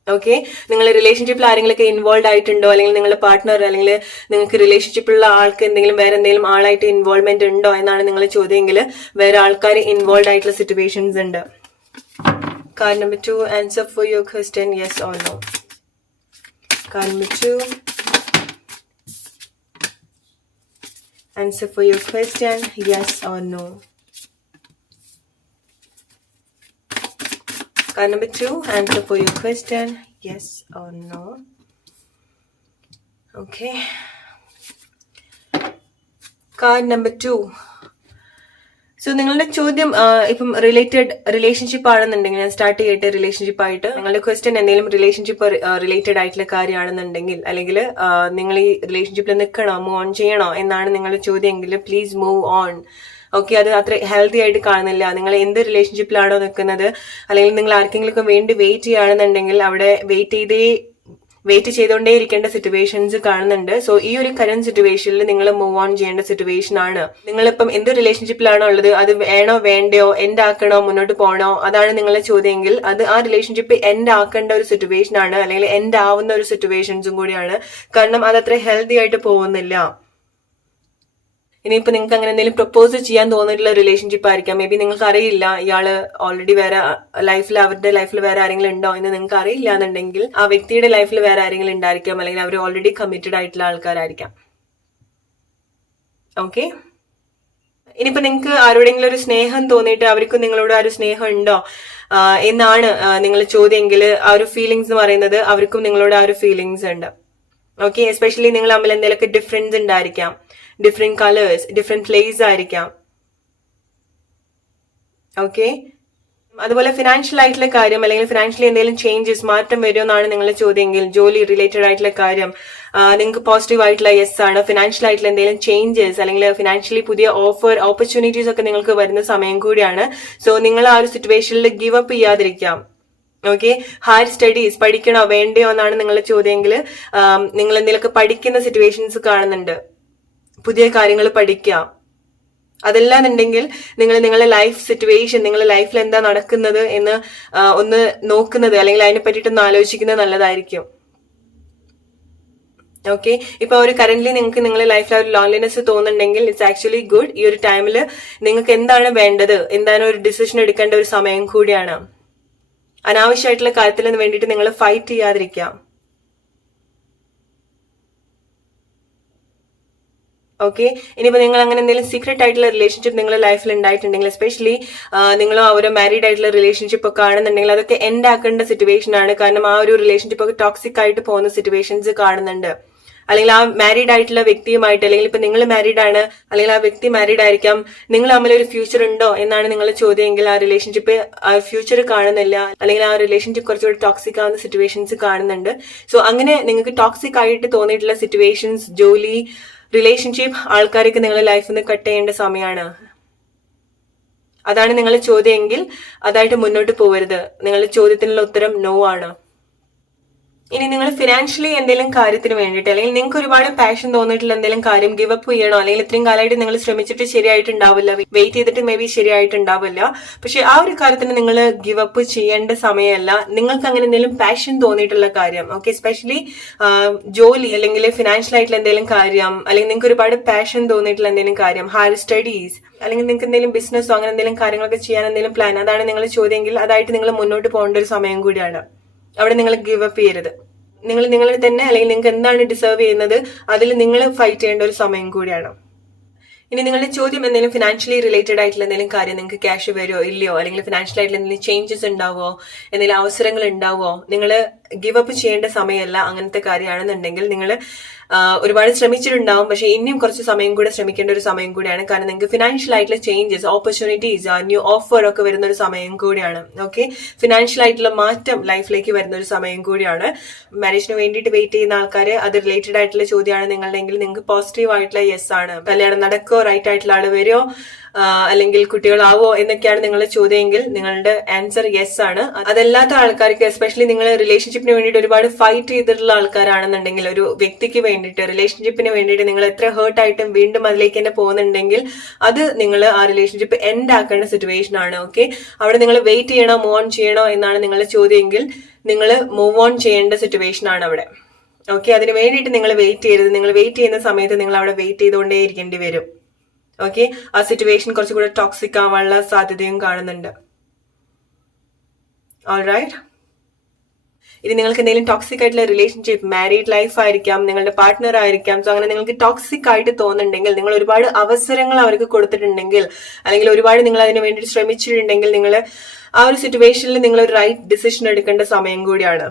ഓക്കെ. നിങ്ങൾ റിലേഷൻഷിപ്പിൽ ആരെങ്കിലൊക്കെ ഇൻവോൾവ് ആയിട്ടുണ്ടോ, അല്ലെങ്കിൽ നിങ്ങളുടെ പാർട്ട്ണർ അല്ലെങ്കിൽ നിങ്ങൾക്ക് റിലേഷൻഷിപ്പിലുള്ള ആൾക്ക് വേറെ എന്തെങ്കിലും ആളായിട്ട് ഇൻവോൾവ്മെന്റ് ഉണ്ടോ എന്നാണ് നിങ്ങളുടെ ചോദ്യമെങ്കിൽ വേറെ ആൾക്കാർ ഇൻവോൾവ് ആയിട്ടുള്ള സിറ്റുവേഷൻസ് ഉണ്ട്. Card number 2. Answer for your question, yes or no. Card number 2. Answer for your question, yes or no. Card number 2. Answer for your question, yes or no. Okay. Card number 2. So നിങ്ങളുടെ ചോദ്യം ഇപ്പം relationship ആണെന്നുണ്ടെങ്കിൽ, ഞാൻ start ചെയ്തിട്ട് relationship ആയിട്ട് നിങ്ങളുടെ question എന്തെങ്കിലും relationship related ആയിട്ടുള്ള കാര്യമാണെന്നുണ്ടെങ്കിൽ, അല്ലെങ്കിൽ നിങ്ങൾ ഈ റിലേഷൻഷിപ്പിൽ നിൽക്കണോ മൂവ് ഓൺ ചെയ്യണോ എന്നാണ് നിങ്ങളുടെ ചോദ്യമെങ്കിൽ പ്ലീസ് മൂവ് ഓൺ. ഓക്കെ. അത് അത്ര ഹെൽത്തി ആയിട്ട് കാണുന്നില്ല. നിങ്ങൾ എന്ത് റിലേഷൻഷിപ്പിലാണോ നിൽക്കുന്നത്, അല്ലെങ്കിൽ നിങ്ങൾ ആർക്കെങ്കിലും വേണ്ടി വെയിറ്റ് ചെയ്യുകയാണെന്നുണ്ടെങ്കിൽ അവിടെ വെയിറ്റ് ചെയ്തുകൊണ്ടേ ഇരിക്കേണ്ട സിറ്റുവേഷൻസ് കാണുന്നുണ്ട്. സോ ഈ ഒരു കറന്റ് സിറ്റുവേഷനിൽ നിങ്ങൾ മൂവ് ഓൺ ചെയ്യേണ്ട സിറ്റുവേഷൻ ആണ്. നിങ്ങളിപ്പം എന്ത് റിലേഷൻഷിപ്പിലാണോ ഉള്ളത്, അത് വേണോ വേണ്ടയോ, എൻഡ് ആക്കണോ മുന്നോട്ട് പോകണോ, അതാണ് നിങ്ങളുടെ ചോദ്യമെങ്കിൽ അത് ആ റിലേഷൻഷിപ്പ് എൻഡ് ആക്കേണ്ട ഒരു സിറ്റുവേഷൻ ആണ്, അല്ലെങ്കിൽ എൻഡ് ആവുന്ന ഒരു സിറ്റുവേഷൻസും കൂടിയാണ്. കാരണം അതത്ര ഹെൽത്തി ആയിട്ട് പോകുന്നില്ല. ഇനിയിപ്പോ നിങ്ങൾക്ക് അങ്ങനെ എന്തെങ്കിലും പ്രപ്പോസ് ചെയ്യാൻ തോന്നിയിട്ടുള്ള റിലേഷൻഷിപ്പ് ആയിരിക്കാം. മേ ബി നിങ്ങൾക്ക് അറിയില്ല ഇയാള് ഓൾറെഡി വേറെ അവരുടെ ലൈഫിൽ വേറെ ആരെങ്കിലും ഉണ്ടോ എന്ന് നിങ്ങൾക്ക് അറിയില്ല എന്നുണ്ടെങ്കിൽ ആ വ്യക്തിയുടെ ലൈഫിൽ വേറെ ആരെങ്കിലും ഉണ്ടായിരിക്കാം, അല്ലെങ്കിൽ അവർ ഓൾറെഡി കമ്മിറ്റഡ് ആയിട്ടുള്ള ആൾക്കാരായിരിക്കാം. ഓക്കെ. ഇനിയിപ്പോ നിങ്ങൾക്ക് ആരോടെങ്കിലും ഒരു സ്നേഹം തോന്നിയിട്ട് അവർക്കും നിങ്ങളോട് ആ ഒരു സ്നേഹം ഉണ്ടോ എന്നാണ് നിങ്ങൾ ചോദ്യമെങ്കിൽ ആ ഒരു ഫീലിങ്സ് എന്ന് പറയുന്നത് അവർക്കും നിങ്ങളോട് ആ ഒരു ഫീലിങ്സ് ഉണ്ട്. ഓക്കെ, എസ്പെഷ്യലി നിങ്ങൾ തമ്മിൽ എന്തെങ്കിലുമൊക്കെ ഡിഫറൻസ് ഉണ്ടായിരിക്കാം, ഡിഫറെന്റ് കളേഴ്സ്, ഡിഫറെന്റ് പ്ലേസ് ആയിരിക്കാം. ഓക്കെ, അതുപോലെ ഫിനാൻഷ്യൽ ആയിട്ടുള്ള കാര്യം അല്ലെങ്കിൽ ഫിനാൻഷ്യലി എന്തെങ്കിലും ചേഞ്ചസ്, മാറ്റം വരുമെന്നാണ് നിങ്ങളുടെ ചോദ്യമെങ്കിൽ, ജോലി റിലേറ്റഡ് ആയിട്ടുള്ള കാര്യം നിങ്ങൾക്ക് പോസിറ്റീവ് ആയിട്ടുള്ള യെസ് ആണ്. ഫിനാൻഷ്യൽ ആയിട്ടുള്ള എന്തെങ്കിലും ചേഞ്ചസ് അല്ലെങ്കിൽ ഫിനാൻഷ്യലി പുതിയ ഓപ്പർച്യൂണിറ്റീസ് ഒക്കെ നിങ്ങൾക്ക് വരുന്ന സമയം കൂടിയാണ്. സോ നിങ്ങൾ ആ ഒരു സിറ്റുവേഷനിൽ ഗിവ് അപ്പ് ചെയ്യാതിരിക്കാം. ഓക്കെ, ഹയർ സ്റ്റഡീസ് പഠിക്കണോ വേണ്ടയോ എന്നാണ് നിങ്ങളുടെ ചോദ്യമെങ്കിൽ നിങ്ങൾ എന്തെങ്കിലുമൊക്കെ പഠിക്കുന്ന സിറ്റുവേഷൻസ് കാണുന്നുണ്ട്, പുതിയ കാര്യങ്ങൾ പഠിക്കാം. അതല്ലാന്നുണ്ടെങ്കിൽ നിങ്ങൾ നിങ്ങളുടെ ലൈഫ് സിറ്റുവേഷൻ, നിങ്ങളുടെ ലൈഫിൽ എന്താ നടക്കുന്നത് എന്ന് ഒന്ന് നോക്കുന്നത് അല്ലെങ്കിൽ അതിനെ പറ്റിയിട്ടൊന്ന് ആലോചിക്കുന്നത് നല്ലതായിരിക്കും. ഓക്കെ, ഇപ്പൊ ഒരു കറന്റ്ലി നിങ്ങൾക്ക് നിങ്ങളുടെ ലൈഫിൽ ഒരു ലോൺലിനെസ് തോന്നുന്നുണ്ടെങ്കിൽ ഇറ്റ്സ് ആക്ച്വലി ഗുഡ്. ഈ ഒരു ടൈമിൽ നിങ്ങൾക്ക് എന്താണ് വേണ്ടത്, എന്താണ് ഒരു ഡിസിഷൻ എടുക്കേണ്ട ഒരു സമയം കൂടിയാണ്. അനാവശ്യമായിട്ടുള്ള കാര്യത്തിന് വേണ്ടിയിട്ട് നിങ്ങൾ ഫൈറ്റ് ചെയ്യാതിരിക്കാം. ഓക്കെ, ഇനിയിപ്പോ നിങ്ങൾ അങ്ങനെ എന്തെങ്കിലും സീക്രട്ട് ആയിട്ടുള്ള റിലേഷൻഷിപ്പ് നിങ്ങളുടെ ലൈഫിൽ ഉണ്ടായിട്ടുണ്ടെങ്കിൽ, എസ്പെഷ്യലി നിങ്ങൾ ഒരു മാരീഡ് ആയിട്ടുള്ള റിലേഷൻഷിപ്പ് ഒക്കെ കാണുന്നുണ്ടെങ്കിൽ അതൊക്കെ എൻഡ് ആക്കേണ്ട സിറ്റുവേഷൻ ആണ്. കാരണം ആ ഒരു റിലേഷൻഷിപ്പ് ഒക്കെ ടോക്സിക് ആയിട്ട് പോകുന്ന സിറ്റുവേഷൻസ് കാണുന്നുണ്ട്. അല്ലെങ്കിൽ ആ മാരീഡ് ആയിട്ടുള്ള വ്യക്തിയുമായിട്ട്, അല്ലെങ്കിൽ ഇപ്പൊ നിങ്ങൾ മാരീഡ് ആണ് അല്ലെങ്കിൽ ആ വ്യക്തി മാരീഡ് ആയിരിക്കാം, നിങ്ങൾ തമ്മിൽ ഒരു ഫ്യൂച്ചർ ഉണ്ടോ എന്നാണ് നിങ്ങളുടെ ചോദ്യമെങ്കിൽ ആ റിലേഷൻഷിപ്പ് ആ ഫ്യൂച്ചർ കാണുന്നില്ല, അല്ലെങ്കിൽ ആ റിലേഷൻഷിപ്പ് കുറച്ചുകൂടി ടോക്സിക് ആവുന്ന സിറ്റുവേഷൻസ് കാണുന്നുണ്ട്. സോ അങ്ങനെ നിങ്ങൾക്ക് ടോക്സിക് ആയിട്ട് തോന്നിയിട്ടുള്ള സിറ്റുവേഷൻസ്, ജോലി, റിലേഷൻഷിപ്പ്, ആൾക്കാരൊക്കെ നിങ്ങളുടെ ലൈഫിൽ നിന്ന് കട്ട് ചെയ്യേണ്ട സമയമാണ്. അതാണ് നിങ്ങളുടെ ചോദ്യമെങ്കിൽ അതായിട്ട് മുന്നോട്ട് പോകരുത്. നിങ്ങളുടെ ചോദ്യത്തിനുള്ള ഉത്തരം നോ ആണ്. ഇനി നിങ്ങൾ ഫിനാൻഷ്യലി എന്തെങ്കിലും കാര്യത്തിന് വേണ്ടിയിട്ട് അല്ലെങ്കിൽ നിങ്ങൾക്ക് ഒരുപാട് പാഷൻ തോന്നിയിട്ടുള്ള എന്തെങ്കിലും കാര്യം ഗിവ് അപ്പ് ചെയ്യണോ, അല്ലെങ്കിൽ ഇത്രയും കാലമായിട്ട് നിങ്ങൾ ശ്രമിച്ചിട്ട് ശരിയായിട്ടുണ്ടാവില്ല, വെയിറ്റ് ചെയ്തിട്ട് മേ ബി ശരിയായിട്ടുണ്ടാവില്ല, പക്ഷെ ആ ഒരു കാര്യത്തിന് നിങ്ങൾ ഗിവ് അപ്പ് ചെയ്യേണ്ട സമയമല്ല. നിങ്ങൾക്ക് അങ്ങനെ എന്തെങ്കിലും പാഷൻ തോന്നിയിട്ടുള്ള കാര്യം, ഓക്കെ, എസ്പെഷ്യലി ജോലി അല്ലെങ്കിൽ ഫിനാൻഷ്യൽ ആയിട്ടുള്ള എന്തെങ്കിലും കാര്യം, അല്ലെങ്കിൽ നിങ്ങൾക്ക് ഒരുപാട് പാഷൻ തോന്നിയിട്ടുള്ള എന്തെങ്കിലും കാര്യം, ഹയർ സ്റ്റഡീസ്, അല്ലെങ്കിൽ നിങ്ങൾക്ക് എന്തെങ്കിലും ബിസിനസ്സോ അങ്ങനെ എന്തെങ്കിലും കാര്യങ്ങളൊക്കെ ചെയ്യാൻ എന്തെങ്കിലും പ്ലാൻ, അതാണ് നിങ്ങൾ ചോദ്യമെങ്കിൽ അതായിട്ട് നിങ്ങൾ മുന്നോട്ട് പോകേണ്ട ഒരു സമയം കൂടിയാണ്. അവിടെ നിങ്ങൾ ഗിവ് അപ്പ് ചെയ്യരുത്. നിങ്ങൾ നിങ്ങളെ തന്നെ അല്ലെങ്കിൽ നിങ്ങൾക്ക് എന്താണ് ഡിസേർവ് ചെയ്യുന്നത് അതിൽ നിങ്ങൾ ഫൈറ്റ് ചെയ്യേണ്ട ഒരു സമയം കൂടിയാണ്. ഇനി നിങ്ങളുടെ ചോദ്യം എന്തെങ്കിലും ഫിനാൻഷ്യലി റിലേറ്റഡ് ആയിട്ടുള്ള എന്തെങ്കിലും കാര്യം, നിങ്ങൾക്ക് ക്യാഷ് വരുമോ ഇല്ലയോ, അല്ലെങ്കിൽ ഫിനാൻഷ്യൽ ആയിട്ടുള്ള എന്തെങ്കിലും ചേഞ്ചസ് ഉണ്ടാവോ, എന്തെങ്കിലും അവസരങ്ങൾ ഉണ്ടാവോ, നിങ്ങൾ ഗിവ് അപ്പ് ചെയ്യേണ്ട സമയമല്ല. അങ്ങനത്തെ കാര്യമാണെന്നുണ്ടെങ്കിൽ നിങ്ങൾ ഒരുപാട് ശ്രമിച്ചിട്ടുണ്ടാവും, പക്ഷെ ഇനിയും കുറച്ച് സമയം കൂടെ ശ്രമിക്കേണ്ട ഒരു സമയം കൂടിയാണ്. കാരണം നിങ്ങൾക്ക് ഫിനാൻഷ്യൽ ആയിട്ടുള്ള ചേഞ്ചസ്, ഓപ്പർച്യൂണിറ്റീസ്, ന്യൂ ഓഫർ ഒക്കെ വരുന്ന ഒരു സമയം കൂടിയാണ്. ഓക്കെ, ഫിനാൻഷ്യൽ ആയിട്ടുള്ള മാറ്റം ലൈഫിലേക്ക് വരുന്ന ഒരു സമയം കൂടിയാണ്. മാരേജിന് വേണ്ടിയിട്ട് വെയിറ്റ് ചെയ്യുന്ന ആൾക്കാർ, അത് റിലേറ്റഡ് ആയിട്ടുള്ള ചോദ്യമാണ് നിങ്ങളുടെങ്കിൽ നിങ്ങൾക്ക് പോസിറ്റീവ് ആയിട്ടുള്ള യെസ് ആണ്. കല്യാണം നടക്കോ, റൈറ്റ് ആയിട്ടുള്ള ആള് വരുമോ, അല്ലെങ്കിൽ കുട്ടികളാവോ എന്നൊക്കെയാണ് നിങ്ങളുടെ ചോദ്യമെങ്കിൽ നിങ്ങളുടെ ആൻസർ യെസ് ആണ്. അതല്ലാത്ത ആൾക്കാർക്ക്, എസ്പെഷ്യലി നിങ്ങൾ റിലേഷൻഷിപ്പിന് വേണ്ടിയിട്ട് ഒരുപാട് ഫൈറ്റ് ചെയ്തിട്ടുള്ള ആൾക്കാരാണെന്നുണ്ടെങ്കിൽ, ഒരു വ്യക്തിക്ക് വേണ്ടിയിട്ട്, റിലേഷൻഷിപ്പിന് വേണ്ടിയിട്ട് നിങ്ങൾ എത്ര ഹേർട്ട് ആയിട്ടും വീണ്ടും അതിലേക്ക് തന്നെ പോകുന്നുണ്ടെങ്കിൽ അത് നിങ്ങൾ ആ റിലേഷൻഷിപ്പ് എൻഡ് ആക്കേണ്ട സിറ്റുവേഷൻ ആണ്. ഓക്കെ, അവിടെ നിങ്ങൾ വെയിറ്റ് ചെയ്യണോ, മൂവ് ഓൺ ചെയ്യണോ എന്നാണ് നിങ്ങളുടെ ചോദ്യമെങ്കിൽ നിങ്ങൾ മൂവ് ഓൺ ചെയ്യേണ്ട സിറ്റുവേഷൻ ആണ് അവിടെ. ഓക്കെ, അതിന് വേണ്ടിയിട്ട് നിങ്ങൾ വെയിറ്റ് ചെയ്യരുത്. നിങ്ങൾ വെയിറ്റ് ചെയ്യുന്ന സമയത്ത് നിങ്ങൾ അവിടെ വെയിറ്റ് ചെയ്തുകൊണ്ടേ ഇരിക്കേണ്ടി വരും. ഓക്കെ, ആ സിറ്റുവേഷൻ കുറച്ചുകൂടെ ടോക്സിക് ആവാനുള്ള സാധ്യതയും കാണുന്നുണ്ട്. ഓൾറൈറ്റ്, ഇനി നിങ്ങൾക്ക് എന്തെങ്കിലും ടോക്സിക് ആയിട്ടുള്ള റിലേഷൻഷിപ്പ്, മാരീഡ് ലൈഫ് ആയിരിക്കാം, നിങ്ങളുടെ പാർട്ട്ണർ ആയിരിക്കാം, സോ അങ്ങനെ നിങ്ങൾക്ക് ടോക്സിക് ആയിട്ട് തോന്നുന്നുണ്ടെങ്കിൽ, നിങ്ങൾ ഒരുപാട് അവസരങ്ങൾ അവർക്ക് കൊടുത്തിട്ടുണ്ടെങ്കിൽ, അല്ലെങ്കിൽ ഒരുപാട് നിങ്ങൾ അതിന് വേണ്ടി ശ്രമിച്ചിട്ടുണ്ടെങ്കിൽ, നിങ്ങൾ ആ ഒരു സിറ്റുവേഷനിൽ നിങ്ങൾ ഒരു റൈറ്റ് ഡിസിഷൻ എടുക്കേണ്ട സമയം കൂടിയാണ്.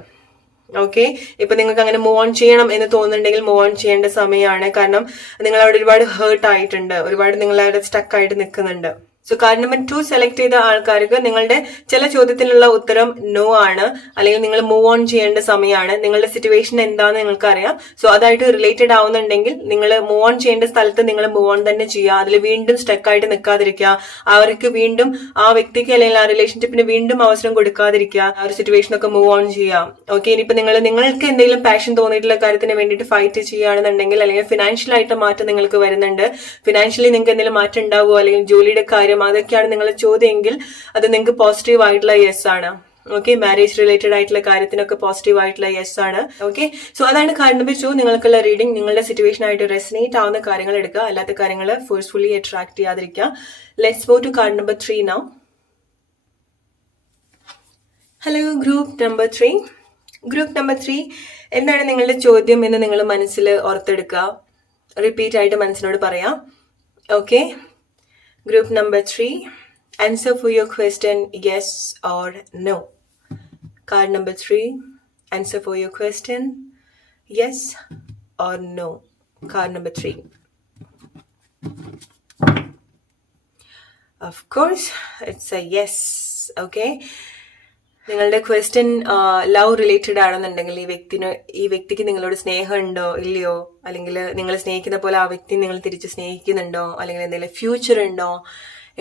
ഓക്കെ, ഇപ്പൊ നിങ്ങൾക്ക് അങ്ങനെ മൂവ് ഓൺ ചെയ്യണം എന്ന് തോന്നുന്നുണ്ടെങ്കിൽ മൂവ് ഓൺ ചെയ്യേണ്ട സമയമാണ്. കാരണം നിങ്ങൾ അവിടെ ഒരുപാട് ഹേർട്ട് ആയിട്ടുണ്ട്, ഒരുപാട് നിങ്ങൾ അവിടെ സ്റ്റക്ക് ആയിട്ട് നിൽക്കുന്നുണ്ട്. സോ കാർഡ് നമ്പർ 2 സെലക്ട് ചെയ്ത ആൾക്കാർക്ക് നിങ്ങളുടെ ചില ചോദ്യത്തിനുള്ള ഉത്തരം നോ ആണ്, അല്ലെങ്കിൽ നിങ്ങൾ മൂവ് ഓൺ ചെയ്യേണ്ട സമയമാണ്. നിങ്ങളുടെ സിറ്റുവേഷൻ എന്താണെന്ന് നിങ്ങൾക്ക് അറിയാം. സോ അതായിട്ട് റിലേറ്റഡ് ആവുന്നുണ്ടെങ്കിൽ നിങ്ങൾ മൂവ് ഓൺ ചെയ്യേണ്ട സ്ഥലത്ത് നിങ്ങൾ മൂവ് ഓൺ തന്നെ ചെയ്യുക. അതിൽ വീണ്ടും സ്റ്റക്ക് ആയിട്ട് നിൽക്കാതിരിക്കുക. അവർക്ക് വീണ്ടും ആ വ്യക്തിക്ക് അല്ലെങ്കിൽ ആ റിലേഷൻഷിപ്പിന് വീണ്ടും അവസരം കൊടുക്കാതിരിക്കുക. ആ ഒരു സിറ്റുവേഷൻ ഒക്കെ മൂവ് ഓൺ ചെയ്യാം. ഓക്കെ, ഇനിയിപ്പോ നിങ്ങൾക്ക് എന്തെങ്കിലും പാഷൻ തോന്നിയിട്ടുള്ള കാര്യത്തിന് വേണ്ടിയിട്ട് ഫൈറ്റ് ചെയ്യുകയാണെന്നുണ്ടെങ്കിൽ, അല്ലെങ്കിൽ ഫിനാൻഷ്യൽ ആയിട്ട് മാറ്റം നിങ്ങൾക്ക് വരുന്നുണ്ട്, ഫിനാൻഷ്യലി നിങ്ങൾക്ക് എന്തെങ്കിലും മാറ്റം ഉണ്ടാവുമോ, അല്ലെങ്കിൽ ജോലിയുടെ കാര്യം, അതൊക്കെയാണ് നിങ്ങളുടെ ചോദ്യമെങ്കിൽ അത് നിങ്ങൾക്ക് പോസിറ്റീവ് ആയിട്ടുള്ള യെസ് ആണ്. ഓക്കെ, മാരേജ് റിലേറ്റഡ് ആയിട്ടുള്ള കാര്യത്തിനൊക്കെ പോസിറ്റീവ് ആയിട്ടുള്ള യെസ് ആണ്. ഓക്കെ, സോ അതാണ് കാർഡ് നമ്പർ 2 നിങ്ങൾക്കുള്ള റീഡിംഗ്. നിങ്ങളുടെ സിറ്റുവേഷൻ ആയിട്ട് റെസനേറ്റ് ആവുന്ന കാര്യങ്ങൾ എടുക്കുക, അല്ലാത്ത കാര്യങ്ങൾ ഫോഴ്സ്ഫുള്ളി അട്രാക്ട് ചെയ്യാതിരിക്കുക. Let's go to card number 3 now. Hello group number 3. Group number 3, എന്താണ് നിങ്ങളുടെ ചോദ്യം എന്ന് നിങ്ങൾ മനസ്സിൽ ഓർത്തെടുക്കുക. റിപ്പീറ്റ് ആയിട്ട് മനസ്സിനോട് പറയാം. Okay, Group number 3, answer for your question yes or no. Card number 3, answer for your question yes or no. Card number 3. Of course, it's a yes. Okay. നിങ്ങളുടെ ക്വസ്റ്റ്യൻ ലവ് റിലേറ്റഡ് ആണെന്നുണ്ടെങ്കിൽ ഈ വ്യക്തിക്ക് നിങ്ങളോട് സ്നേഹം ഉണ്ടോ ഇല്ലയോ, അല്ലെങ്കിൽ നിങ്ങൾ സ്നേഹിക്കുന്ന പോലെ ആ വ്യക്തി നിങ്ങൾ തിരിച്ച് സ്നേഹിക്കുന്നുണ്ടോ, അല്ലെങ്കിൽ എന്തെങ്കിലും ഫ്യൂച്ചർ ഉണ്ടോ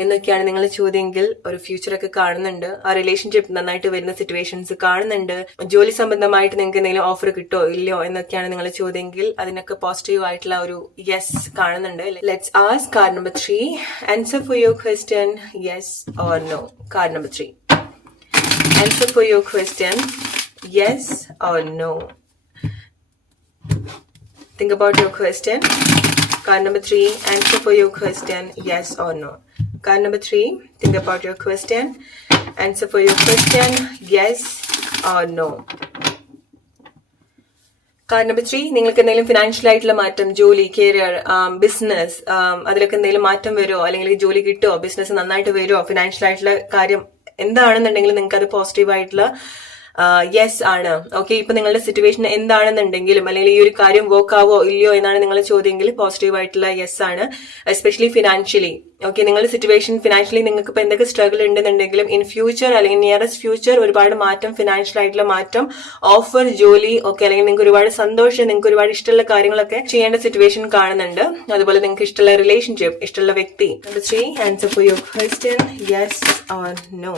എന്നൊക്കെയാണ് നിങ്ങൾ ചോദ്യമെങ്കിൽ ഒരു ഫ്യൂച്ചറൊക്കെ കാണുന്നുണ്ട്. ആ റിലേഷൻഷിപ്പ് നന്നായിട്ട് വരുന്ന സിറ്റുവേഷൻസ് കാണുന്നുണ്ട്. ജോലി സംബന്ധമായിട്ട് നിങ്ങൾക്ക് എന്തെങ്കിലും ഓഫർ കിട്ടോ ഇല്ലയോ എന്നൊക്കെയാണ് നിങ്ങൾ ചോദ്യമെങ്കിൽ അതിനൊക്കെ പോസിറ്റീവ് ആയിട്ടുള്ള ഒരു യെസ് കാണുന്നുണ്ട്. Let's ask card number 3. Answer for your question yes or no. Card number 3. Answer for your question yes or no. Think about your question. Card number 3. Answer for your question yes or no. Card number 3. Think about your question. Answer for your question yes or no. Card number 3, നിങ്ങൾക്ക് എന്തെങ്കിലും financial ആയിട്ടുള്ള മാറ്റം, ജോലി, career, business, അതിലൊക്കെ എന്തെങ്കിലും മാറ്റം വരുമോ, അല്ലെങ്കിൽ ജോലി കിട്ടുമോ, ബിസിനസ് നന്നായിട്ട് വരുമോ, ഫിനാൻഷ്യൽ ആയിട്ടുള്ള കാര്യം എന്താണെന്നുണ്ടെങ്കിൽ നിങ്ങൾക്ക് അത് പോസിറ്റീവ് ആയിട്ടുള്ള യെസ് ആണ്. ഓക്കെ. ഇപ്പൊ നിങ്ങളുടെ സിറ്റുവേഷൻ എന്താണെന്നുണ്ടെങ്കിലും അല്ലെങ്കിൽ ഈ ഒരു കാര്യം വർക്ക് ആവോ ഇല്ലയോ എന്നാണ് നിങ്ങൾ ചോദ്യമെങ്കിൽ പോസിറ്റീവ് ആയിട്ടുള്ള യെസ് ആണ്. Especially financially. ഓക്കെ. നിങ്ങളുടെ സിറ്റുവേഷൻ ഫിനാൻഷ്യലി നിങ്ങൾക്ക് ഇപ്പൊ എന്തൊക്കെ സ്ട്രഗിൾ ഉണ്ടെന്നുണ്ടെങ്കിലും ഇൻ ഫ്യൂച്ചർ അല്ലെങ്കിൽ നിയറസ്റ്റ് ഫ്യൂച്ചർ ഒരുപാട് മാറ്റം, ഫിനാൻഷ്യൽ ആയിട്ടുള്ള മാറ്റം, ഓഫർ, ജോലി, ഓക്കെ, അല്ലെങ്കിൽ നിങ്ങൾക്ക് ഒരുപാട് സന്തോഷം, നിങ്ങൾക്ക് ഒരുപാട് ഇഷ്ടമുള്ള കാര്യങ്ങളൊക്കെ ചെയ്യേണ്ട സിറ്റുവേഷൻ കാണുന്നുണ്ട്. അതുപോലെ നിങ്ങൾക്ക് ഇഷ്ടമുള്ള റിലേഷൻഷിപ്പ്, ഇഷ്ടമുള്ള വ്യക്തി. Number 3. Answer for your question yes or no.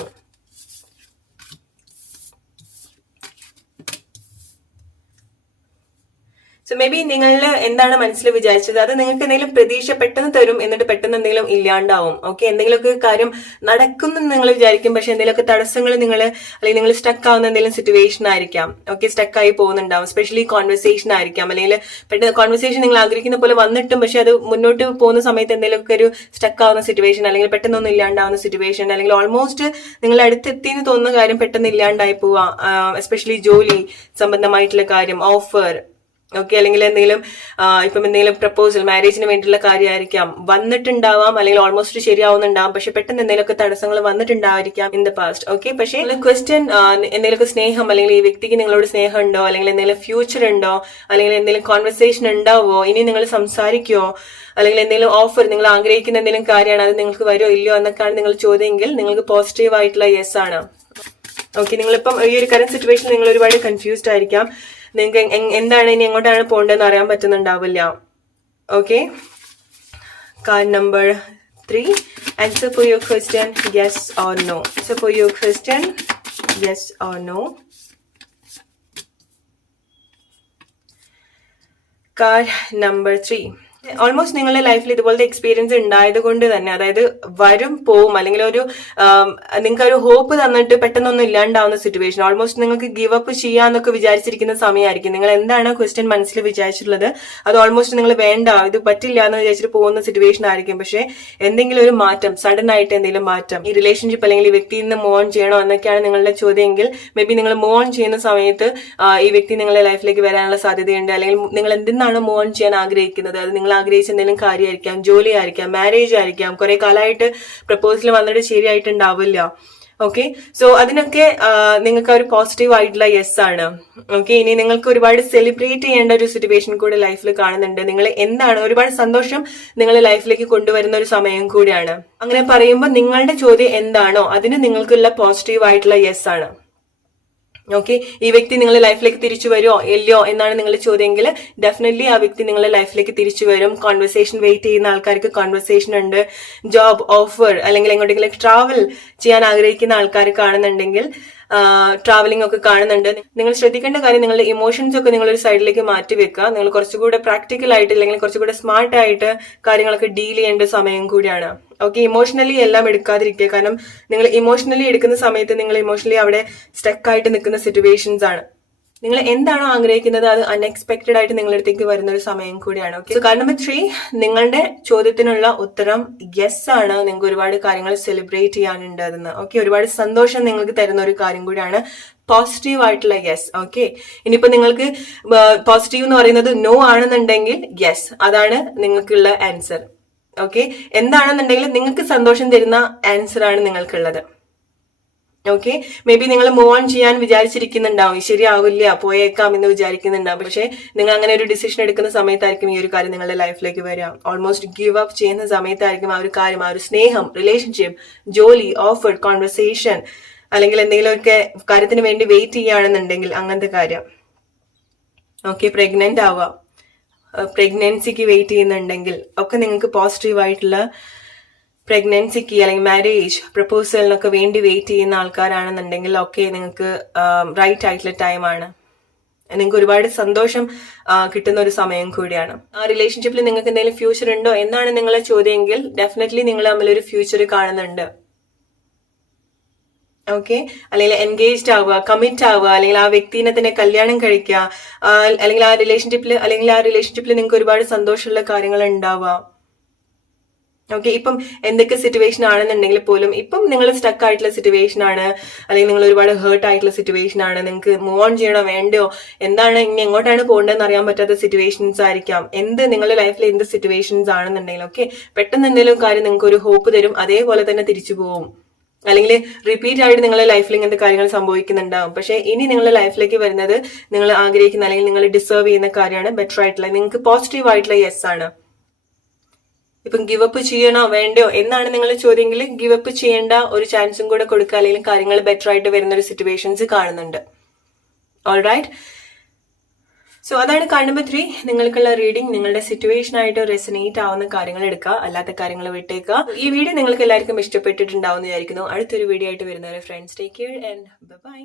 So maybe നിങ്ങൾ എന്താണ് മനസ്സിൽ വിചാരിച്ചത്, അത് നിങ്ങൾക്ക് എന്തെങ്കിലും പ്രതീക്ഷ പെട്ടെന്ന് തരും, എന്നിട്ട് പെട്ടെന്ന് എന്തെങ്കിലും ഇല്ലാണ്ടാവും. ഓക്കെ. എന്തെങ്കിലുമൊക്കെ കാര്യം നടക്കുമെന്ന് നിങ്ങൾ വിചാരിക്കും, പക്ഷെ എന്തെങ്കിലുമൊക്കെ തടസ്സങ്ങൾ അല്ലെങ്കിൽ നിങ്ങൾ സ്റ്റക്ക് ആവുന്ന എന്തെങ്കിലും സിറ്റുവേഷൻ ആയിരിക്കാം. ഓക്കെ. സ്റ്റക്ക് ആയി പോകുന്നുണ്ടാവും. സ്പെഷ്യലി കോൺവെർസേഷൻ ആയിരിക്കാം, അല്ലെങ്കിൽ പെട്ടെന്ന് കോൺവെർസേഷൻ നിങ്ങൾ ആഗ്രഹിക്കുന്ന പോലെ വന്നിട്ടും പക്ഷെ അത് മുന്നോട്ട് പോകുന്ന സമയത്ത് എന്തെങ്കിലുമൊക്കെ ഒരു സ്റ്റക്ക് ആവുന്ന സിറ്റുവേഷൻ, അല്ലെങ്കിൽ പെട്ടെന്നൊന്നും ഇല്ലാണ്ടാവുന്ന സിറ്റുവേഷൻ, അല്ലെങ്കിൽ ഓൾമോസ്റ്റ് നിങ്ങൾ അടുത്തെത്തിയെന്ന് തോന്നുന്ന കാര്യം പെട്ടെന്ന് ഇല്ലാണ്ടായി പോവാ. എസ്പെഷ്യലി ജോലി സംബന്ധമായിട്ടുള്ള കാര്യം, ഓഫർ, ഓക്കെ, അല്ലെങ്കിൽ എന്തെങ്കിലും ഇപ്പം എന്തെങ്കിലും പ്രപ്പോസൽ, മാരേജിന് വേണ്ടിയുള്ള കാര്യമായിരിക്കാം, വന്നിട്ടുണ്ടാവാം, അല്ലെങ്കിൽ ഓൾമോസ്റ്റ് ശരിയാവുന്നുണ്ടാവാം, പക്ഷെ പെട്ടെന്ന് എന്തെങ്കിലുമൊക്കെ തടസ്സങ്ങൾ വന്നിട്ടുണ്ടായിരിക്കാം ഇൻ ദ പാസ്റ്റ്. ഓക്കെ. പക്ഷേ ക്വസ്റ്റ്യൻ എന്തെങ്കിലുമൊക്കെ സ്നേഹം, അല്ലെങ്കിൽ ഈ വ്യക്തിക്ക് നിങ്ങളോട് സ്നേഹം ഉണ്ടോ, അല്ലെങ്കിൽ എന്തെങ്കിലും ഫ്യൂച്ചർ ഉണ്ടോ, അല്ലെങ്കിൽ എന്തെങ്കിലും കോൺവെർസേഷൻ ഉണ്ടാവോ, ഇനി നിങ്ങൾ സംസാരിക്കുമോ, അല്ലെങ്കിൽ എന്തെങ്കിലും ഓഫർ, നിങ്ങൾ ആഗ്രഹിക്കുന്ന എന്തെങ്കിലും കാര്യമാണ്, അത് നിങ്ങൾക്ക് വരുമോ ഇല്ലയോ എന്നൊക്കെയാണ് നിങ്ങൾ ചോദ്യമെങ്കിൽ നിങ്ങൾക്ക് പോസിറ്റീവ് ആയിട്ടുള്ള യെസ് ആണ്. ഓക്കെ. നിങ്ങളിപ്പം ഈ ഒരു കറന്റ് സിറ്റുവേഷൻ നിങ്ങൾ ഒരുപാട് കൺഫ്യൂസ്ഡ് ആയിരിക്കാം. നിങ്ങൾക്ക് എന്താണ് ഇനി എങ്ങോട്ടാണ് പോകേണ്ടതെന്ന് അറിയാൻ പറ്റുന്നുണ്ടാവില്ല. Okay. Card number 3. Answer for your question yes or no. Answer for your question yes or no. Card number 3. Almost നിങ്ങളുടെ ലൈഫിൽ ഇതുപോലത്തെ എക്സ്പീരിയൻസ് ഉണ്ടായത് കൊണ്ട് തന്നെ, അതായത് വരും പോവും, അല്ലെങ്കിൽ ഒരു നിങ്ങൾക്ക് ഒരു ഹോപ്പ് തന്നിട്ട് പെട്ടെന്നൊന്നും ഇല്ലാണ്ടാവുന്ന സിറ്റുവേഷൻ, ഓൾമോസ്റ്റ് നിങ്ങൾക്ക് ഗിവ് അപ്പ് ചെയ്യാന്നൊക്കെ വിചാരിച്ചിരിക്കുന്ന സമയമായിരിക്കും. നിങ്ങൾ എന്താണ് ക്വസ്റ്റ്യൻ മനസ്സിൽ വിചാരിച്ചിട്ടുള്ളത് അത് ഓൾമോസ്റ്റ് നിങ്ങൾ വേണ്ട, ഇത് പറ്റില്ല എന്ന് വിചാരിച്ചിട്ട് പോകുന്ന സിറ്റുവേഷൻ ആയിരിക്കും. പക്ഷെ എന്തെങ്കിലും ഒരു മാറ്റം, സഡൻ ആയിട്ട് എന്തെങ്കിലും മാറ്റം, ഈ റിലേഷൻഷിപ്പ് അല്ലെങ്കിൽ ഈ വ്യക്തിയിൽ നിന്ന് മൂവ് ഓൺ ചെയ്യണോ എന്നൊക്കെയാണ് നിങ്ങളുടെ ചോദ്യമെങ്കിൽ മേ ബി നിങ്ങൾ മൂവ് ഓൺ ചെയ്യുന്ന സമയത്ത് ഈ വ്യക്തി നിങ്ങളുടെ ലൈഫിലേക്ക് വരാനുള്ള സാധ്യതയുണ്ട്. അല്ലെങ്കിൽ നിങ്ങൾ എന്തിനാണ് മൂവ് ഓൺ ചെയ്യാൻ ആഗ്രഹിക്കുന്നത്, അത് നിങ്ങൾ ആഗ്രഹിച്ച എന്തെങ്കിലും കാര്യമായിരിക്കാം, ജോലി ആയിരിക്കാം, മാരേജ് ആയിരിക്കാം, കുറെ കാലമായിട്ട് പ്രപ്പോസൽ വന്നിട്ട് ശരിയായിട്ടുണ്ടാവില്ല. ഓക്കെ. സോ അതിനൊക്കെ നിങ്ങൾക്ക് ഒരു പോസിറ്റീവ് ആയിട്ടുള്ള യെസ് ആണ്. ഓക്കെ. ഇനി നിങ്ങൾക്ക് ഒരുപാട് സെലിബ്രേറ്റ് ചെയ്യേണ്ട ഒരു സിറ്റുവേഷൻ കൂടെ ലൈഫിൽ കാണുന്നുണ്ട്. നിങ്ങൾ എന്താണ് ഒരുപാട് സന്തോഷം നിങ്ങളെ ലൈഫിലേക്ക് കൊണ്ടുവരുന്ന ഒരു സമയം കൂടിയാണ്. അങ്ങനെ പറയുമ്പോൾ നിങ്ങളുടെ ചോദ്യം എന്താണോ അതിന് നിങ്ങൾക്കുള്ള പോസിറ്റീവ് ആയിട്ടുള്ള യെസ് ആണ്. ഓക്കെ. ഈ വ്യക്തി നിങ്ങളുടെ ലൈഫിലേക്ക് തിരിച്ചു വരുമോ ഇല്ലയോ എന്നാണ് നിങ്ങളുടെ ചോദ്യമെങ്കിൽ ഡെഫിനറ്റ്ലി ആ വ്യക്തി നിങ്ങളുടെ ലൈഫിലേക്ക് തിരിച്ചു വരും. കോൺവെർസേഷൻ വെയിറ്റ് ചെയ്യുന്ന ആൾക്കാർക്ക് കോൺവെർസേഷൻ ഉണ്ട്. ജോബ് ഓഫർ, അല്ലെങ്കിൽ എങ്ങോട്ടെങ്കിലും ട്രാവൽ ചെയ്യാൻ ആഗ്രഹിക്കുന്ന ആൾക്കാർ കാണുന്നുണ്ടെങ്കിൽ ട്രാവലിംഗ് ഒക്കെ കാണുന്നുണ്ട്. നിങ്ങൾ ശ്രദ്ധിക്കേണ്ട കാര്യം, നിങ്ങളുടെ ഇമോഷൻസ് ഒക്കെ നിങ്ങൾ ഒരു സൈഡിലേക്ക് മാറ്റി വെക്കുക. നിങ്ങൾ കുറച്ചുകൂടെ പ്രാക്ടിക്കൽ ആയിട്ട്, അല്ലെങ്കിൽ കുറച്ചുകൂടെ സ്മാർട്ട് ആയിട്ട് കാര്യങ്ങളൊക്കെ ഡീൽ ചെയ്യേണ്ട സമയം കൂടിയാണ്. ഓക്കെ. ഇമോഷണലി എല്ലാം എടുക്കാതിരിക്കുക. കാരണം നിങ്ങൾ ഇമോഷണലി എടുക്കുന്ന സമയത്ത് നിങ്ങൾ ഇമോഷണലി അവിടെ സ്റ്റക്ക് ആയിട്ട് നിൽക്കുന്ന സിറ്റുവേഷൻസ് ആണ്. നിങ്ങൾ എന്താണോ ആഗ്രഹിക്കുന്നത് അത് അൺഎക്സ്പെക്ടഡ് ആയിട്ട് നിങ്ങളുടെ അടുത്തേക്ക് വരുന്ന ഒരു സമയം കൂടിയാണ്. ഓക്കെ. കാർഡ് നമ്പർ 3, നിങ്ങളുടെ ചോദ്യത്തിനുള്ള ഉത്തരം യെസ് ആണ്. നിങ്ങൾക്ക് ഒരുപാട് കാര്യങ്ങൾ സെലിബ്രേറ്റ് ചെയ്യാനുണ്ട് അതെന്ന്. ഓക്കെ. ഒരുപാട് സന്തോഷം നിങ്ങൾക്ക് തരുന്ന ഒരു കാര്യം കൂടിയാണ് പോസിറ്റീവ് ആയിട്ടുള്ള യെസ്. ഓക്കെ. ഇനിയിപ്പോ നിങ്ങൾക്ക് പോസിറ്റീവ് എന്ന് പറയുന്നത് നോ ആണെന്നുണ്ടെങ്കിൽ യെസ്, അതാണ് നിങ്ങൾക്കുള്ള ആൻസർ. ഓക്കെ, എന്താണെന്നുണ്ടെങ്കിൽ നിങ്ങൾക്ക് സന്തോഷം തരുന്ന ആൻസർ ആണ് നിങ്ങൾക്കുള്ളത്. ഓക്കെ, മേ ബി നിങ്ങൾ മൂവ് ഓൺ ചെയ്യാൻ വിചാരിച്ചിരിക്കുന്നുണ്ടാവും, ശരിയാവില്ല പോയേക്കാം എന്ന് വിചാരിക്കുന്നുണ്ടാവും. പക്ഷെ നിങ്ങൾ അങ്ങനെ ഒരു ഡിസിഷൻ എടുക്കുന്ന സമയത്തായിരിക്കും ഈ ഒരു കാര്യം നിങ്ങളുടെ ലൈഫിലേക്ക് വരിക. ഓൾമോസ്റ്റ് ഗീവ് അപ്പ് ചെയ്യുന്ന സമയത്തായിരിക്കും ആ ഒരു കാര്യം, ആ ഒരു സ്നേഹം, റിലേഷൻഷിപ്പ്, ജോലി, ഓഫർ, കോൺവെർസേഷൻ, അല്ലെങ്കിൽ എന്തെങ്കിലുമൊക്കെ കാര്യത്തിന് വേണ്ടി വെയിറ്റ് ചെയ്യുകയാണെന്നുണ്ടെങ്കിൽ അങ്ങനത്തെ കാര്യം. ഓക്കെ, പ്രഗ്നന്റ് ആവുക, പ്രഗ്നൻസിക്ക് വെയിറ്റ് ചെയ്യുന്നുണ്ടെങ്കിൽ ഒക്കെ നിങ്ങൾക്ക് പോസിറ്റീവായിട്ടുള്ള പ്രഗ്നൻസിക്ക് അല്ലെങ്കിൽ മാരേജ് പ്രപ്പോസലിനൊക്കെ വേണ്ടി വെയിറ്റ് ചെയ്യുന്ന ആൾക്കാരാണെന്നുണ്ടെങ്കിൽ ഒക്കെ നിങ്ങൾക്ക് റൈറ്റ് ആയിട്ടുള്ള ടൈമാണ്. നിങ്ങൾക്ക് ഒരുപാട് സന്തോഷം കിട്ടുന്ന ഒരു സമയം കൂടിയാണ്. ആ റിലേഷൻഷിപ്പിൽ നിങ്ങൾക്ക് എന്തെങ്കിലും ഫ്യൂച്ചർ ഉണ്ടോ എന്നാണ് നിങ്ങളെ ചോദ്യമെങ്കിൽ ഡെഫിനറ്റ്ലി നിങ്ങൾ തമ്മിലൊരു ഫ്യൂച്ചർ കാണുന്നുണ്ട്. ഓക്കെ, അല്ലെങ്കിൽ എൻഗേജ്ഡ് ആവുക, കമ്മിറ്റ് ആവുക, അല്ലെങ്കിൽ ആ വ്യക്തിനെ തന്നെ കല്യാണം കഴിക്കുക, അല്ലെങ്കിൽ ആ റിലേഷൻഷിപ്പിൽ നിങ്ങൾക്ക് ഒരുപാട് സന്തോഷമുള്ള കാര്യങ്ങൾ ഉണ്ടാവുക. ഓക്കെ, ഇപ്പം എന്തൊക്കെ സിറ്റുവേഷൻ ആണെന്നുണ്ടെങ്കിൽ പോലും ഇപ്പം നിങ്ങൾ സ്റ്റക്ക് ആയിട്ടുള്ള സിറ്റുവേഷൻ ആണ്, അല്ലെങ്കിൽ നിങ്ങൾ ഒരുപാട് ഹേർട്ട് ആയിട്ടുള്ള സിറ്റുവേഷൻ ആണ്, നിങ്ങൾക്ക് മൂവ് ഓൺ ചെയ്യണോ വേണ്ടയോ, എന്താണ് ഇനി എങ്ങോട്ടാണ് പോകേണ്ടതെന്ന് അറിയാൻ പറ്റാത്ത സിറ്റുവേഷൻസ് ആയിരിക്കാം. നിങ്ങളുടെ ലൈഫിൽ എന്ത് സിറ്റുവേഷൻസ് ആണെന്നുണ്ടെങ്കിലും ഓക്കെ, പെട്ടെന്ന് എന്തെങ്കിലും കാര്യം നിങ്ങൾക്ക് ഒരു ഹോപ്പ് തരും, അതേപോലെ തന്നെ തിരിച്ചു പോകും. അല്ലെങ്കിൽ റിപ്പീറ്റ് ആയിട്ട് നിങ്ങളുടെ ലൈഫിൽ ഇങ്ങനത്തെ കാര്യങ്ങൾ സംഭവിക്കുന്നുണ്ടാവും. പക്ഷെ ഇനി നിങ്ങളുടെ ലൈഫിലേക്ക് വരുന്നത് നിങ്ങൾ ആഗ്രഹിക്കുന്ന അല്ലെങ്കിൽ നിങ്ങൾ ഡിസേർവ് ചെയ്യുന്ന കാര്യമാണ്, ബെറ്റർ ആയിട്ടുള്ള, നിങ്ങൾക്ക് പോസിറ്റീവ് ആയിട്ടുള്ള യെസ് ആണ്. ഇപ്പം ഗിവ് അപ്പ് ചെയ്യണോ വേണ്ടയോ എന്നാണ് നിങ്ങൾ ചോദ്യമെങ്കിൽ ഗിവ് അപ്പ് ചെയ്യേണ്ട ഒരു ചാൻസും കൂടെ കൊടുക്കുക, അല്ലെങ്കിൽ കാര്യങ്ങൾ ബെറ്റർ ആയിട്ട് വരുന്ന ഒരു സിറ്റുവേഷൻസ് കാണുന്നുണ്ട്. ഓൾറൈറ്റ്, സോ അതാണ് കാർഡ് നമ്പർ 3. നിങ്ങൾക്കുള്ള റീഡിംഗ്. നിങ്ങളുടെ സിറ്റുവേഷൻ ആയിട്ട് റെസനേറ്റ് ആവുന്ന കാര്യങ്ങൾ എടുക്കുക, അല്ലാത്ത കാര്യങ്ങൾ വിട്ടേക്കുക. ഈ വീഡിയോ നിങ്ങൾക്ക് എല്ലാവർക്കും ഇഷ്ടപ്പെട്ടിട്ടുണ്ടാവും എന്ന് വിചാരിക്കുന്നു. അടുത്തൊരു വീഡിയോ ആയിട്ട് വരുന്നവരെ friends, take care and by.